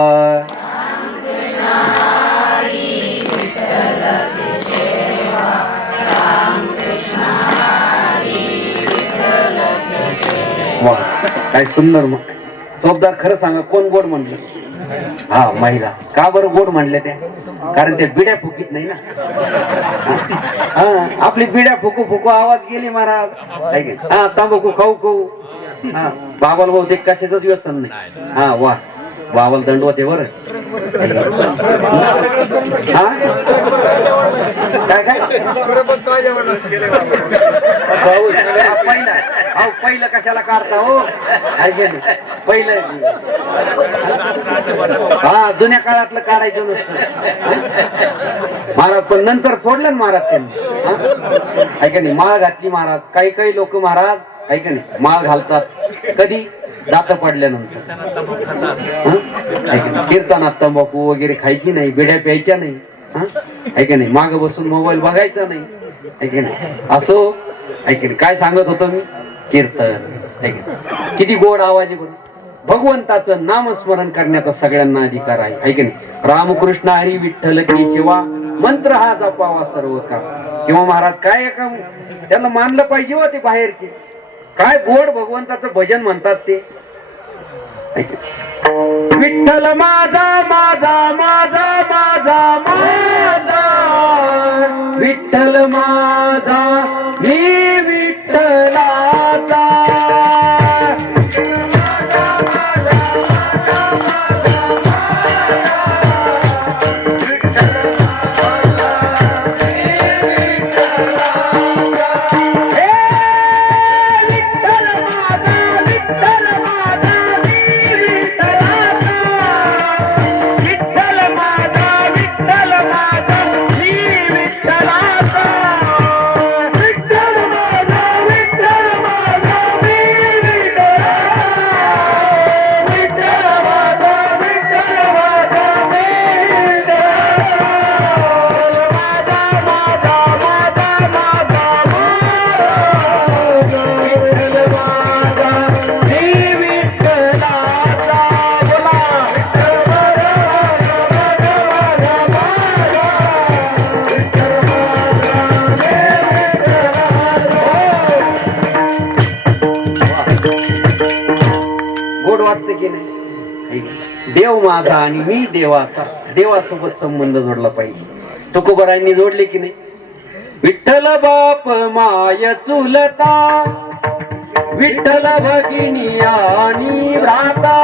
राम कृष्ण हरी विठ्ठल केशवा, राम कृष्ण हरी विठ्ठल केशवा. काय सुंदर. चोपदार खरं सांगा, कोण गोड म्हणलं? हा, महिला. का बरं गोड म्हणले ते? कारण ते बिड्या फुकीत नाही ना. हा, आपली बिड्या फुकू आवाज गेली महाराज. हा, तांबाखू खाऊ. हा, बाबाला बहुतेक कशाच व्यसन नाही. हा, वा, बाबाला दंडवते बर. हा, काय पहिलं कशाला काढता हो? पहिलं हा, जुन्या काळातलं काढायचं नसतं महाराज. पण नंतर सोडलं ना महाराज त्यांनी, ऐका नाही, माळ घातली महाराज. काही लोक महाराज, ऐका नाही, माळ घालतात कधी? दात पडल्यानंतर. कीर्तनात तंबाखू वगैरे खायची नाही, बिड्या प्यायच्या नाही, ऐका नाही, माग बसून मोबाईल बघायचा नाही, ऐका नाही. असो, ऐका नाही, काय सांगत होतो मी? कीर्तन. ऐका किती गोड आवाज आहे बरं. भगवंताचं नामस्मरण करण्याचा सगळ्यांना अधिकार आहे, ऐका नाही. रामकृष्ण हरी विठ्ठल केशवा मंत्र हा जपावा सर्व का. किंवा महाराज काय, त्यांना मानलं पाहिजे हो ते बाहेरचे. काय गोड भगवंताचं भजन म्हणतात ते. विठ्ठल माझा माझा माझा माझा माझा विठ्ठल माझा मी विठ्ठलाचा. देव माझा आणि मी देवाचा, देवासोबत संबंध जोडला पाहिजे. तुकोबारायांनी जोडले की नाही. विठ्ठल बाप माय चुलता, विठ्ठल भगिनी आणि भ्राता,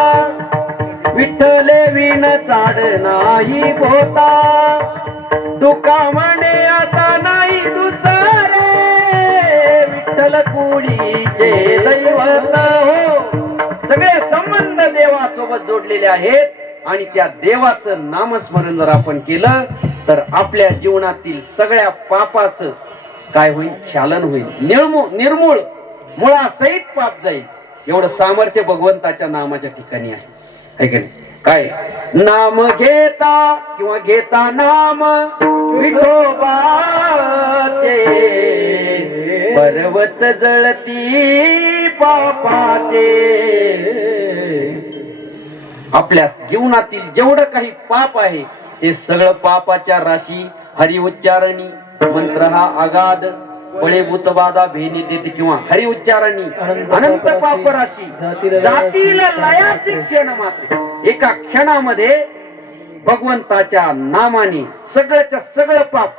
विठ्ठले विण चाड नाही होता, तुका म्हणे आता नाही दुसरे, विठ्ठल कुडीचे दैवत हो. सगळे संबंध देवासोबत जोडलेले आहेत आणि त्या देवाचं नामस्मरण जर आपण केलं तर आपल्या जीवनातील सगळ्या पापाचं काय होईल, क्षालन होईल, निर्मूळ मुळासहित पाप जाईल. एवढं सामर्थ्य भगवंताच्या नामाच्या ठिकाणी आहे की नाही. काय नाम घेता किंवा घेता नाम विठोबाचे, पर्वत जळती पापाचे. आपल्या जीवनातील जेवढं काही पाप आहे ते सगळं पापाच्या राशी हरि उच्चारणी, मंत्र हा अगाध बळे भूतबाधा भेनी देते किंवा हरि उच्चारणी अनंत पाप राशी जातील लयाचे क्षण मात्र. एका क्षणामध्ये भगवंताच्या नामाने सगळ्याच्या सगळं पाप,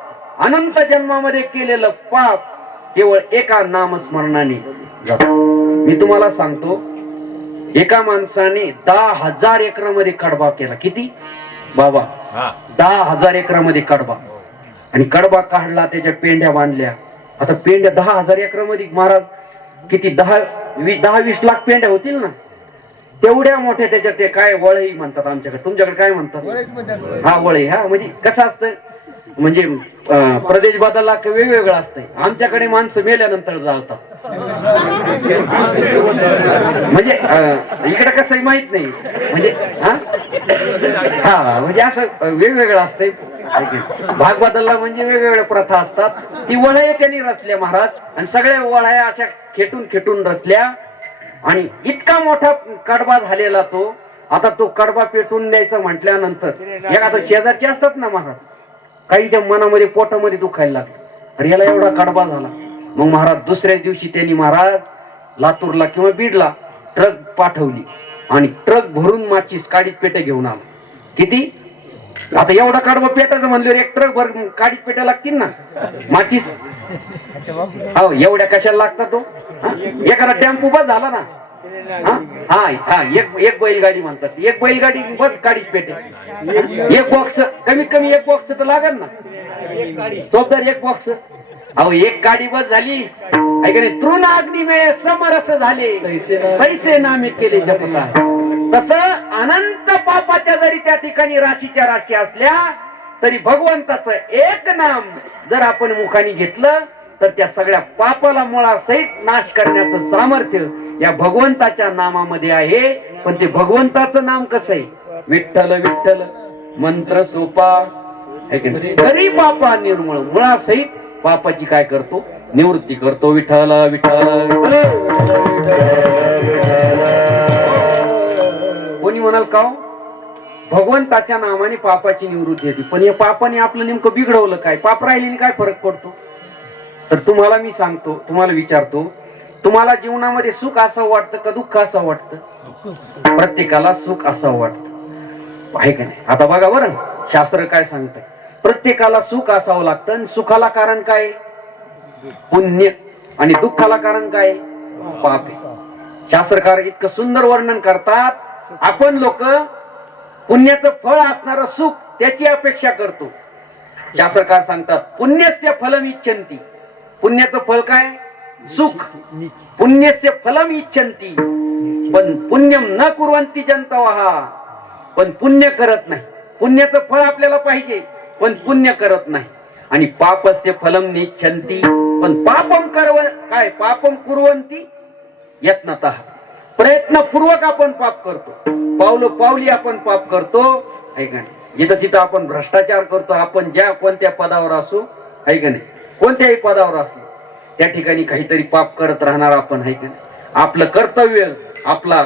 अनंत जन्मामध्ये केलेलं पाप केवळ एका नामस्मरणाने जातं. मी तुम्हाला सांगतो, एका माणसाने 10,000 एकरामध्ये कडबा केला. किती बाबा? 10,000 एकरामध्ये कडबा. आणि कडबा काढला, त्याच्या पेंड्या बांधल्या. आता पेंड्या 10,000 एकरामध्ये महाराज किती 10-20 लाख पेंड्या होतील ना. तेवढ्या मोठ्या त्याच्यात ते काय वळई म्हणतात आमच्याकडे, तुमच्याकडे काय म्हणतात? हा वळई. हा म्हणजे कसं असतं, म्हणजे प्रदेश बदलला की वेगवेगळं असतंय. आमच्याकडे माणसं मेल्यानंतर जाळतात. म्हणजे इकडे कसं माहित नाही. म्हणजे हा म्हणजे असं वेगवेगळं असतंय. भाग बदलला म्हणजे वेगवेगळ्या प्रथा असतात. ती वळया त्यांनी रचल्या महाराज, आणि सगळ्या वळया अशा खेटून रचल्या. आणि इतका मोठा कडबा झालेला तो. आता तो कडबा पेटून द्यायचा म्हटल्यानंतर एखादा शेजारचे असतात ना महाराज, काहीच्या मनामध्ये पोटामध्ये दुखायला लागलं, अरे याला एवढा कडबा झाला. मग महाराज दुसऱ्या दिवशी त्यांनी महाराज लातूरला किंवा बीडला ट्रक पाठवली आणि ट्रक भरून माचीस काडीत पेटे घेऊन आला. किती? आता एवढा कडबा पेटायचं म्हणल्यावर एक ट्रक भर काडीत पेट्या लागतील ना माचीस. हो, एवढ्या कशाला लागतात तो? एखादा टेम्पो बस झाला ना. हा एक बैलगाडी म्हणतात. एक बैलगाडी बस काडीत पेटे. एक बॉक्स, कमीत कमी एक बॉक्स तर लागल ना. चौथर एक बॉक्स. अहो एक गाडी बस झाली ऐकणे. तृण अग्नी मिळे समरस झाले, पैसे नामे केले जपता. तसं अनंत पापाच्या जरी त्या ठिकाणी राशीच्या राशी असल्या तरी भगवंताचं एक नाम जर आपण मुखाने घेतलं तर त्या सगळ्या पापाला मुळासहित नाश करण्याचं सामर्थ्य या भगवंताच्या नामामध्ये आहे. पण ते भगवंताचं नाम कसं आहे? विठ्ठल विठ्ठल मंत्र सोपा तरी पापा निर्मूळ. मुळासहित पापाची काय करतो? निवृत्ती करतो. विठ्ठल विठ्ठल. कोणी म्हणाल का भगवंताच्या नावाने पापाची निवृत्ती होती, पण या पापाने आपलं नेमकं बिघडवलं काय? पाप राहिल्याने काय फरक पडतो? तर तुम्हाला मी सांगतो, तुम्हाला विचारतो, तुम्हाला जीवनामध्ये सुख असं वाटतं का दुःख असं वाटतं? प्रत्येकाला सुख असं वाटतं, आहे का नाही? आता बघा बरं, शास्त्र काय सांगतंय, प्रत्येकाला सुख असावं लागतं. आणि सुखाला कारण काय? पुण्य. आणि दुःखाला कारण काय? पाप आहे. शास्त्रकार इतकं सुंदर वर्णन करतात, आपण लोक पुण्याचं फळ असणारं सुख त्याची अपेक्षा करतो. शास्त्रकार सांगतात पुण्यस्य फलम इच्छन्ति. पुण्याचं फळ काय? सुख. पुण्यस्य फलम इच्छन्ति पण पुण्यम न कुर्वन्ति जंतवः. पण पुण्य करत नाही. पुण्याचं फळ आपल्याला पाहिजे पण पुण्य करत नाही. आणि पापस्य फलम निच्छन्ति पण पापम काय? पापम कुर्वन्ति यत्नतः. प्रयत्नपूर्वक आपण पाप करतो, पावली आपण पाप करतो, आहे का नाही? जिथं तिथं आपण भ्रष्टाचार करतो. आपण ज्या कोणत्या पदावर असू, आहे का नाही, कोणत्याही पदावर असू, त्या ठिकाणी काहीतरी पाप करत राहणार आपण, आहे का नाही? आपलं कर्तव्य, आपला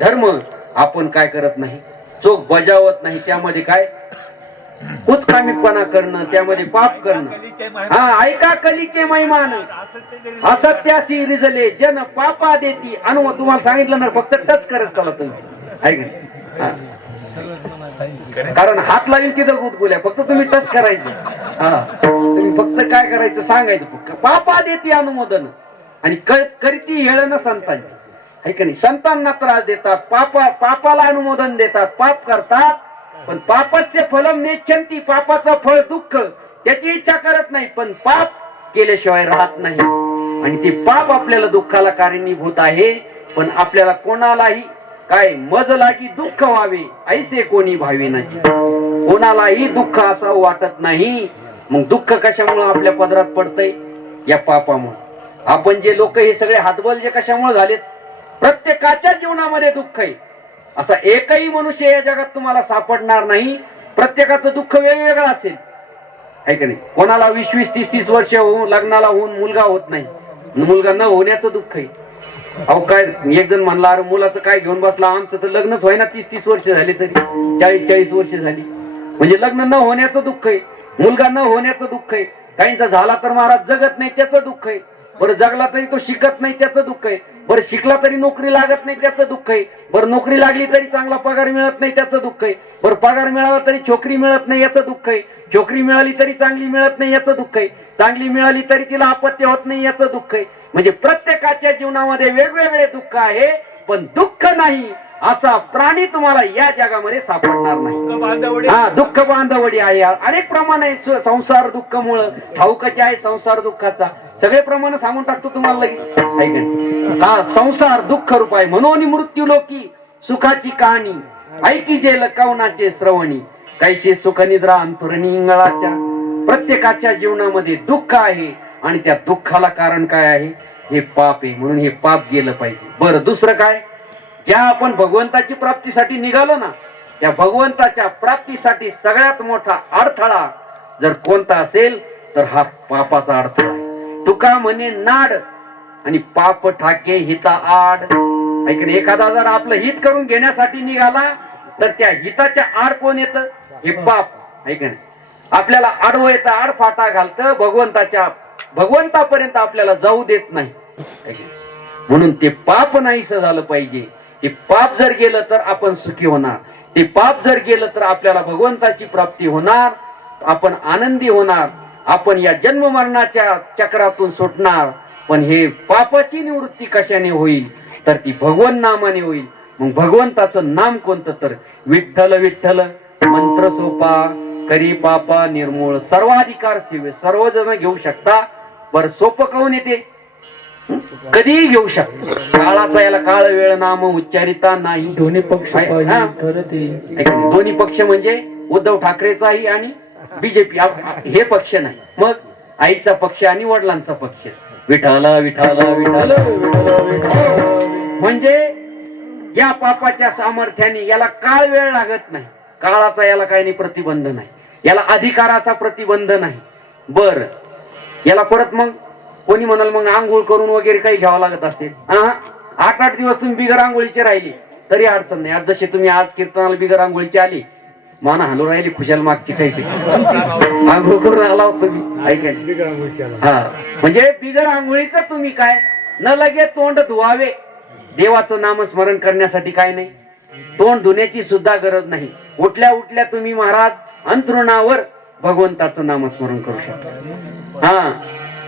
धर्म आपण काय करत नाही, चोख बजावत नाही. त्यामध्ये काय? कुचकामीपणा करणं, त्यामध्ये पाप करणं. हा, ऐका कलीचे मैमान असत्यासी रिजले जन पापा देती. अनु तुम्हाला सांगितलं ना, फक्त टच करत चला तुम्ही, ऐका. कारण हात लावील तिथं गुदगुल्या, फक्त तुम्ही टच करायचं. हा, तुम्ही फक्त काय करायचं सांगायचं, फक्त पापा देती अनुमोदन. आणि करती हेळण संतांची, आहे का नाही? संतांना त्रास देतात, पापाला अनुमोदन देतात, पाप करतात. पण पापाचे फलम नेच्छन्ति. पापाचं फळ दुःख, त्याची इच्छा करत नाही, पण पाप केल्याशिवाय राहत नाही. आणि ते पाप आपल्याला दुःखाला कारणीभूत आहे. पण आपल्याला कोणालाही काय मज लागी दुःख व्हावे ऐसे कोणी भाविनाची. कोणालाही दुःख असं वाटत नाही. मग दुःख कशामुळे आपल्या पदरात पडतंय? या पापामुळे. आपण जे लोक हे सगळे हातबल जे कशामुळे झालेत? प्रत्येकाच्या जीवनामध्ये दुःख आहे. असा एकही मनुष्य या जगात तुम्हाला सापडणार नाही, प्रत्येकाचं दुःख वेगवेगळं असेल, आहे का नाही? कोणाला 20-20, 30-30 वर्ष होऊन लग्नाला होऊन मुलगा होत नाही, मुलगा न होण्याचं दुःख आहे. अहो काय, एक जण म्हणला, अरे मुलाचं काय घेऊन बसला, आमचं तर लग्नच व्हायना 30-30 वर्ष झाली, तरी 40-40 वर्ष झाली. म्हणजे लग्न न होण्याचं दुःख आहे, मुलगा न होण्याचं दुःख आहे. काहींचा झाला तर महाराज जगत नाही त्याचं दुःख आहे. बरं जगला तरी तो शिकत नाही त्याचं दुःख आहे. बरं शिकला तरी नोकरी लागत नाही त्याचं दुःख आहे. बरं नोकरी लागली तरी चांगला पगार मिळत नाही त्याचं दुःख आहे. बरं पगार मिळाला तरी छोकरी मिळत नाही याचं दुःख आहे. छोकरी मिळाली तरी चांगली मिळत नाही याचं दुःख आहे. चांगली मिळाली तरी तिला अपत्य होत नाही याचं दुःख आहे. म्हणजे प्रत्येकाच्या जीवनामध्ये वेगवेगळे दुःख आहे, पण दुःख नाही असा प्राणी तुम्हाला या जगामध्ये सापडणार नाही. हा, दुःख बांधवडी आहे. अनेक प्रमाण आहे संसार दुःखामुळं, ठाऊकच आहे संसार दुःखाचा. सगळे प्रमाण सांगून टाकतो तुम्हाला लगेच. हा, संसार दुःख रूप आहे. म्हणून मृत्यू लोकी सुखाची कहाणी ऐकी जे लकावनाचे श्रवणी. कैसे सुख निद्रा अंतरणी इंगळाच्या. प्रत्येकाच्या जीवनामध्ये दुःख आहे आणि त्या दुःखाला कारण काय आहे? हे पाप आहे. म्हणून हे पाप गेलं पाहिजे. बरं, दुसरं काय? ज्या आपण भगवंताची प्राप्तीसाठी निघालो ना, त्या भगवंताच्या प्राप्तीसाठी सगळ्यात मोठा अडथळा जर कोणता असेल तर हा पापाचा अडथळा आहे. तुका म्हणे नाड आणि पाप ठाके हिता आड. ऐकणे, एखादा जर आपलं हित करून घेण्यासाठी निघाला तर त्या हिताच्या आड कोण येतं? हे पाप. ऐकणे, आपल्याला आडवं येतं, आडफाटा घालतं, भगवंतापर्यंत आपल्याला जाऊ देत नाही. म्हणून ते पाप नाहीसं झालं पाहिजे. ते पाप जर गेलं तर आपण सुखी होणार. ते पाप जर गेलं तर आपल्याला भगवंताची प्राप्ती होणार, आपण आनंदी होणार, आपण या जन्म मरणाच्या चक्रातून सुटणार. पण हे पापाची निवृत्ती कशाने होईल? तर ती भगवन नामाने होईल. मग भगवंताचं नाम कोणतं? तर विठ्ठल विठ्ठल. मंत्र सोपा, करी पापा निर्मूळ, सर्वाधिकार सेवे. सर्वजण घेऊ शकता. बरं, सोपं काऊन येते? कधीही घेऊ शकतो. काळाचा याला काळ वेळ नाम उच्चारिता नाही. दोन्ही पक्ष दोन्ही पक्ष म्हणजे उद्धव ठाकरेचाही आणि बीजेपी हे पक्ष नाही. मग आईचा पक्ष आणि वडिलांचा पक्ष. विठ्ठल विठ्ठल विठ्ठल म्हणजे या पापाच्या सामर्थ्याने याला काळ वेळ लागत नाही. काळाचा याला काही नाही प्रतिबंध नाही. याला अधिकाराचा प्रतिबंध नाही. बर, याला परत मग कोणी म्हणाल मग आंघोळ करून वगैरे काही घ्यावं लागत असेल. 8-8 दिवस तुम्ही बिगर आंघोळीचे राहिले तरी अडचण नाही. आज जसे तुम्ही आज कीर्तनाला बिगर आंघोळीचे आले, माना हलू राहिली खुशाल मागची काही आंघोळ करून आला तुम्ही. ऐकायला, हा, म्हणजे बिगर आंघोळीचं तुम्ही काय न लगे तोंड धुवावे. देवाचं नामस्मरण करण्यासाठी काय नाही, तोंड धुण्याची सुद्धा गरज नाही. उठल्या उठल्या तुम्ही महाराज अंथरुणावर भगवंताचं नामस्मरण करू शकता. हा,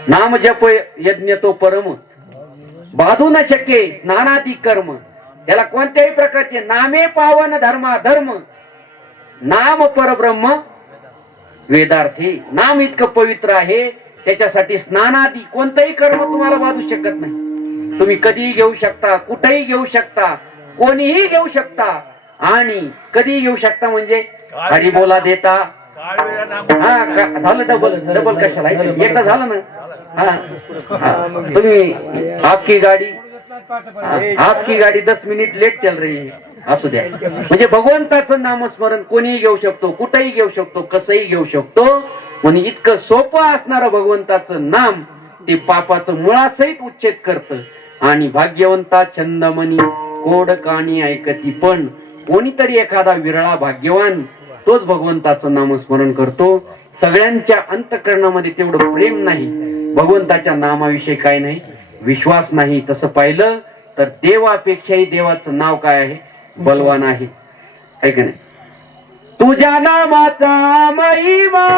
नाम जप यज्ञ तो परम, बाधू न शके स्नानादी कर्म. याला कोणत्याही प्रकारचे नामे पावन धर्मा धर्म, नाम परब्रह्म वेदार्थी. नाम इतकं पवित्र आहे, त्याच्यासाठी स्नानादी कोणतंही कर्म तुम्हाला बाधू शकत नाही. तुम्ही कधीही घेऊ शकता, कुठेही घेऊ शकता, कोणीही घेऊ शकता आणि कधीही घेऊ शकता. म्हणजे हरी बोला देता. हा झालं, डबल डबल कशाला, एकदा झालं ना. हा, तुम्ही आपकी गाडी 10 मिनिट लेट चल रही है, असू द्या. म्हणजे भगवंताचं नामस्मरण कोणीही घेऊ शकतो, कुठेही घेऊ शकतो, कसंही घेऊ शकतो. म्हणजे इतकं सोपं असणारं भगवंताचं नाम ते पापाचं मुळासहित उच्छेद करतं. आणि भाग्यवंता छंदमणी कोड काणी ऐकती. पण कोणीतरी एखादा विरळा भाग्यवान तोच भगवंताचं नामस्मरण करतो. सगळ्यांच्या अंतःकरणामध्ये तेवढं प्रेम नाही, भगवंताच्या नामाविषयी काय नाही, विश्वास नाही. तसं पाहिलं तर देवापेक्षाही देवाचं नाव काय आहे, बलवान आहे. है का नाही? तुझ्या नामाचा महिमा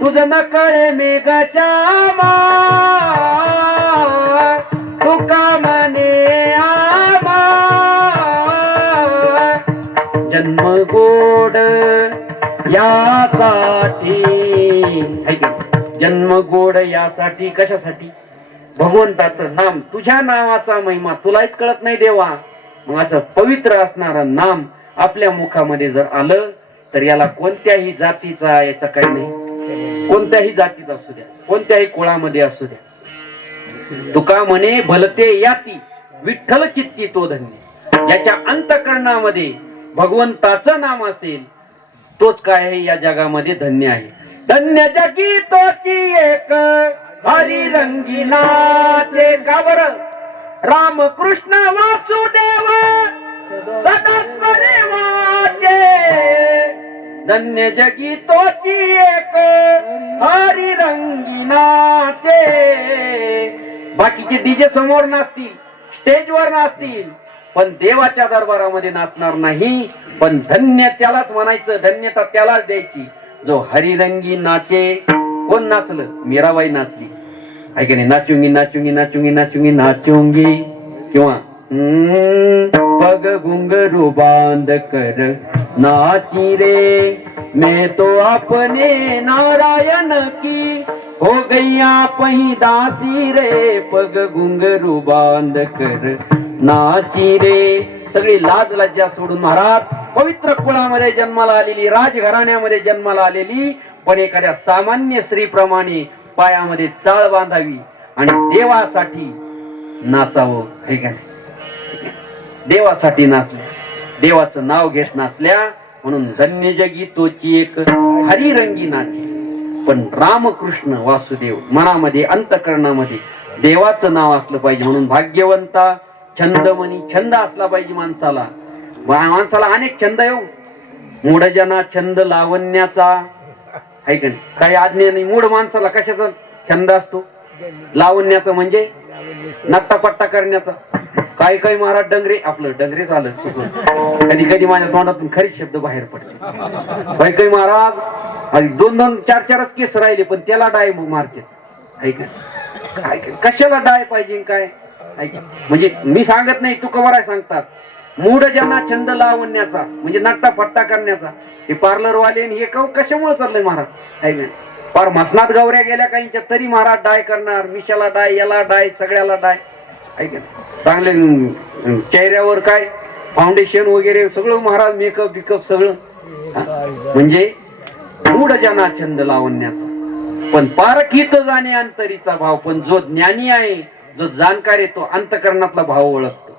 तुझं न कळे मेघचामा, तुका म्हणे आमा जन्म गोड यासाठी. जन्म गोड यासाठी, कशासाठी? भगवंताचं नाम. तुझ्या नावाचा महिमा तुलाच कळत नाही देवा. मग असं पवित्र असणारं नाम आपल्या मुखामध्ये जर आलं तर याला कोणत्याही जातीचा याचा काही नाही, कोणत्याही जातीत असू द्या, कोणत्याही कुळामध्ये असू द्या. तुका म्हणे भलते याती विठ्ठल चित्ती तो धन्य. ज्याच्या अंतःकरणामध्ये भगवंताचं नाम असेल तोच काय आहे, या जगामध्ये धन्य आहे. धन्य जगी तोची एक हरी रंगीनाचे कावर, राम कृष्ण वासुदेव सदा स्मरेवाचे. धन्य जगी तोची एक हरी रंगीनाचे. बाकीचे डीजे समोर नाचतील, स्टेजवर नाचतील, पण देवाच्या दरबारामध्ये नाचणार नाही. पण धन्य त्यालाच म्हणायचं, धन्यता त्यालाच द्यायची जो हरिरंगी नाचे. कोण नाचलं? मीराबाई नाचली, ऐक नाही, नाचूंगी नाचूंगी नाचूंगी नाचूंगी नाचूंगी. किंवा पग घुंघरू बांध कर नाची रे, मैं तो अपने नारायण की हो गई आप ही दासी रे. पग घुंघरू बांध कर नाची रे. सगळी लाज लज्जा सोडून महाराज पवित्र कुळामध्ये जन्माला आलेली, राजघराण्यामध्ये जन्माला आलेली, पण एखाद्या सामान्य स्त्रीप्रमाणे पायामध्ये चाळ बांधावी आणि देवासाठी नाचावं. हे काय, देवासाठी नाचल्या, देवाचं नाव घेत नाचल्या. म्हणून धन्य जगी तोची एक हरिरंगी नाचे. पण रामकृष्ण वासुदेव मनामध्ये अंतःकरणामध्ये देवाचं नाव असलं पाहिजे. म्हणून भाग्यवंता छंदमणी, छंद असला पाहिजे माणसाला. माणसाला अनेक छंद येऊ, मूढजना छंद लावण्याचा, आहे का नाही? काही आज्ञा नाही. मूढ माणसाला कशाचा छंद असतो? लावण्याचा, म्हणजे नट्टापट्टा करण्याचा. काही काही महाराज डंगरे, आपलं डंगरे झालं कधी कधी माझ्या तोंडातून खरीच शब्द बाहेर पडते. काही काही महाराज 2-2, 4-4 केस राहिले पण त्याला डाय मारते. काय कशाला डाय पाहिजे काय? म्हणजे मी सांगत नाही, तुकोबाराय सांगतात. मूढ ज्यांना छंद लावण्याचा म्हणजे नट्टापट्टा करण्याचा. हे पार्लरवाले हे कशामुळे चाललंय महाराज? पार मसनात गौऱ्या गेल्या काहींच्या तरी महाराज डाय करणार, मिशाला डाय, याला डाय, सगळ्याला डाय. चांगले चेहऱ्यावर काय फाउंडेशन वगैरे सगळं महाराज, मेकअप बिकअप सगळं. म्हणजे मूढ ज्यांना छंद लावण्याचा. पण पारखीत जाणे अंतरीचा भाव. पण जो ज्ञानी आहे, जो जाणकार आहे, तो अंतकरणातला भाव ओळखतो.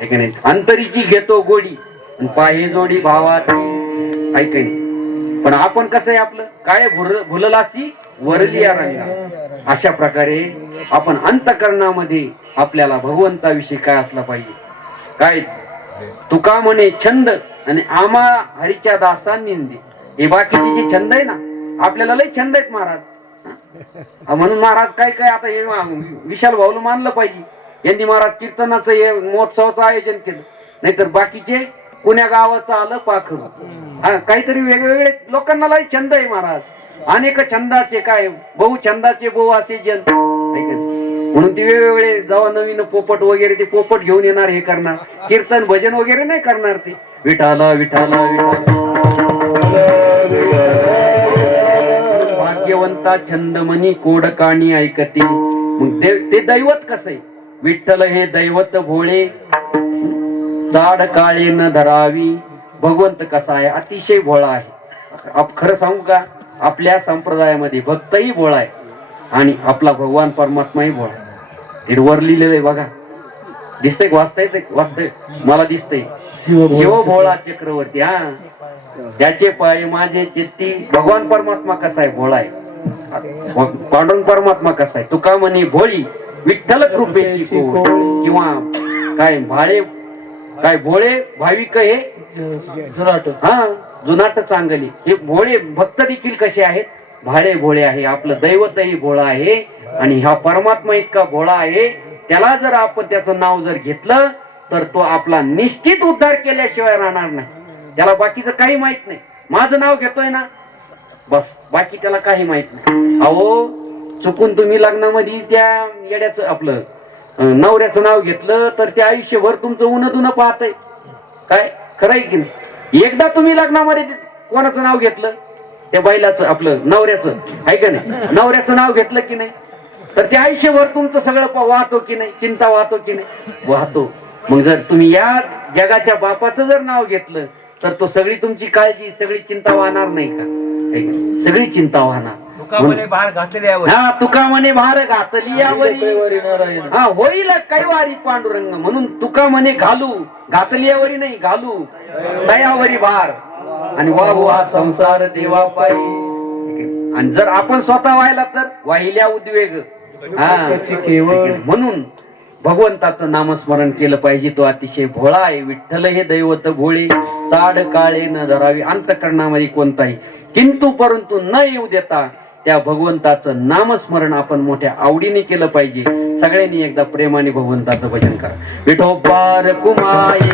आहे नाही? अंतरीची घेतो गोडी पाहे जोडी भावाची. ऐकाय. पण आपण कसं आहे, आपलं काय भुललाची वरली या रंगा. अशा प्रकारे आपण अंतकरणामध्ये आपल्याला भगवंताविषयी काय असला पाहिजे. काय तुका म्हणे छंद आणि आमा हरीच्या दासा निंदे. हे बाकीचे जे छंद आहे ना, आपल्याला लय छंद आहेत महाराज. म्हणून महाराज काय काय आता हे विशाल भाऊला मानलं पाहिजे, यांनी महाराज कीर्तनाचं हे महोत्सवाचं आयोजन केलं. नाहीतर बाकीचे पुण्या गावाचं आलं पाखर. हा काहीतरी वेगवेगळे लोकांना लय छंद आहे महाराज, अनेक छंदाचे काय बहु छंदाचे बहु असे जन, म्हणून ते वेगवेगळे जेव्हा नवीन पोपट वगैरे ते पोपट घेऊन येणार, हे करणार कीर्तन भजन वगैरे नाही करणार. ते विठाला विठाला विठाला भाग्यवंता छंदमनी कोडकाणी ऐकते. मग ते दैवत कसं आहे? विठ्ठल हे दैवत भोळे, जाड काळे न धरावी. भगवंत कसा आहे? अतिशय भोळा आहे. खरं सांगू का, आपल्या संप्रदायामध्ये भक्तही भोळा आहे आणि आपला भगवान परमात्माही भोळा. ते वर लिहिलेलं आहे बघा, दिसतंय वाचता वाचतंय मला दिसतंय. शिव भोळा चक्रवर्ती. हा त्याचे पाय माझे चित्ती. भगवान परमात्मा कसा आहे? भोळा आहे. पांडुरंग परमात्मा कसा आहे? तुका म्हणे भोळी विठ्ठल कृपेची कोड. किंवा काय भाळे काय भोळे भाविक हे जुनाट. हा जुनाट चांगली. हे भोळे भक्त देखील कसे आहेत? भाळे भोळे आहे. आपलं दैवतही भोळा आहे आणि हा परमात्मा इतका भोळा आहे, त्याला जर आपण त्याचं नाव जर घेतलं तर तो आपला निश्चित उद्धार केल्याशिवाय राहणार नाही. त्याला बाकीचं काही माहित नाही. माझं नाव घेतोय ना बस, बाकी त्याला काही माहित नाही. अहो चुकून तुम्ही लग्नामध्ये त्या येड्याचं आपलं नवऱ्याचं नाव घेतलं तर ते आयुष्यभर तुमचं उन्ह पाहतय. काय खरं आहे की नाही? एकदा तुम्ही लग्नामध्ये कोणाचं नाव घेतलं, त्या बैलाचं आपलं नवऱ्याचं आहे का नाही, नवऱ्याचं नाव घेतलं की नाही, तर ते आयुष्यभर तुमचं सगळं वाहतो की नाही, चिंता वाहतो की नाही, वाहतो. मग जर तुम्ही या जगाच्या बापाचं जर नाव घेतलं तर तो सगळी तुमची काळजी सगळी चिंता वाहणार नाही का? सगळी चिंता वाहणार. तुका म्हणे भार घातलेली यावर. हा तुका म्हणे भार घातली यावरी. हा होईल कैवारी पांडुरंग. म्हणून तुका म्हणे घालू, घातली यावरी नाही घालू दयावरी भार. आणि वा संसार देवा पायी. आणि जर आपण स्वतः व्हायला तर वाहिल्या उद्वेग. हा म्हणून भगवंताचं नामस्मरण केलं पाहिजे. तो अतिशय भोळा आहे. विठ्ठल हे दैवत भोळे, चाड काळे न धरावी. अंतःकरणामध्ये कोणताही किंतु परंतु न येऊ देता त्या भगवंताचं नामस्मरण आपण मोठ्या आवडीने केलं पाहिजे. सगळ्यांनी एकदा प्रेमाने भगवंताचं भजन करा. विठोबार कुमाई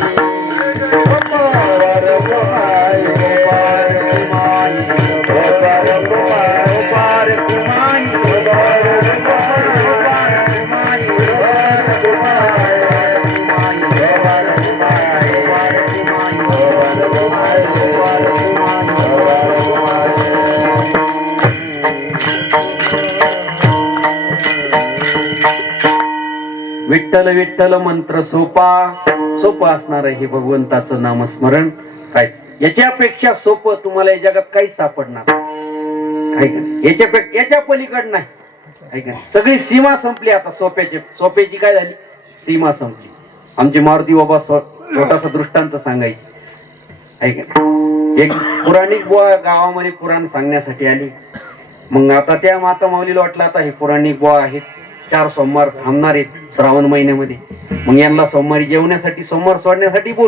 विठ्ठल विठ्ठल मंत्र सोपा असणार आहे हे भगवंताचं नामस्मरण. काय याच्यापेक्षा सोपं तुम्हाला या जगात काहीच सापडणार याच्या पलीकड नाही. सगळी सीमा संपली आता. सोप्याची काय झाली? सीमा संपली. आमची मारुती बाबा छोटासा दृष्टांत सांगायची. एक पुराणिक बुवा गावामध्ये पुराण सांगण्यासाठी आली. मग आता त्या माता माऊलीला वाटलं आता हे पुराणिक बुवा आहेत, 4 सोमवार थांबणार आहेत श्रावण महिन्यामध्ये, मग यांना सोमवारी जेवण्यासाठी सोमवार सोडण्यासाठी बोल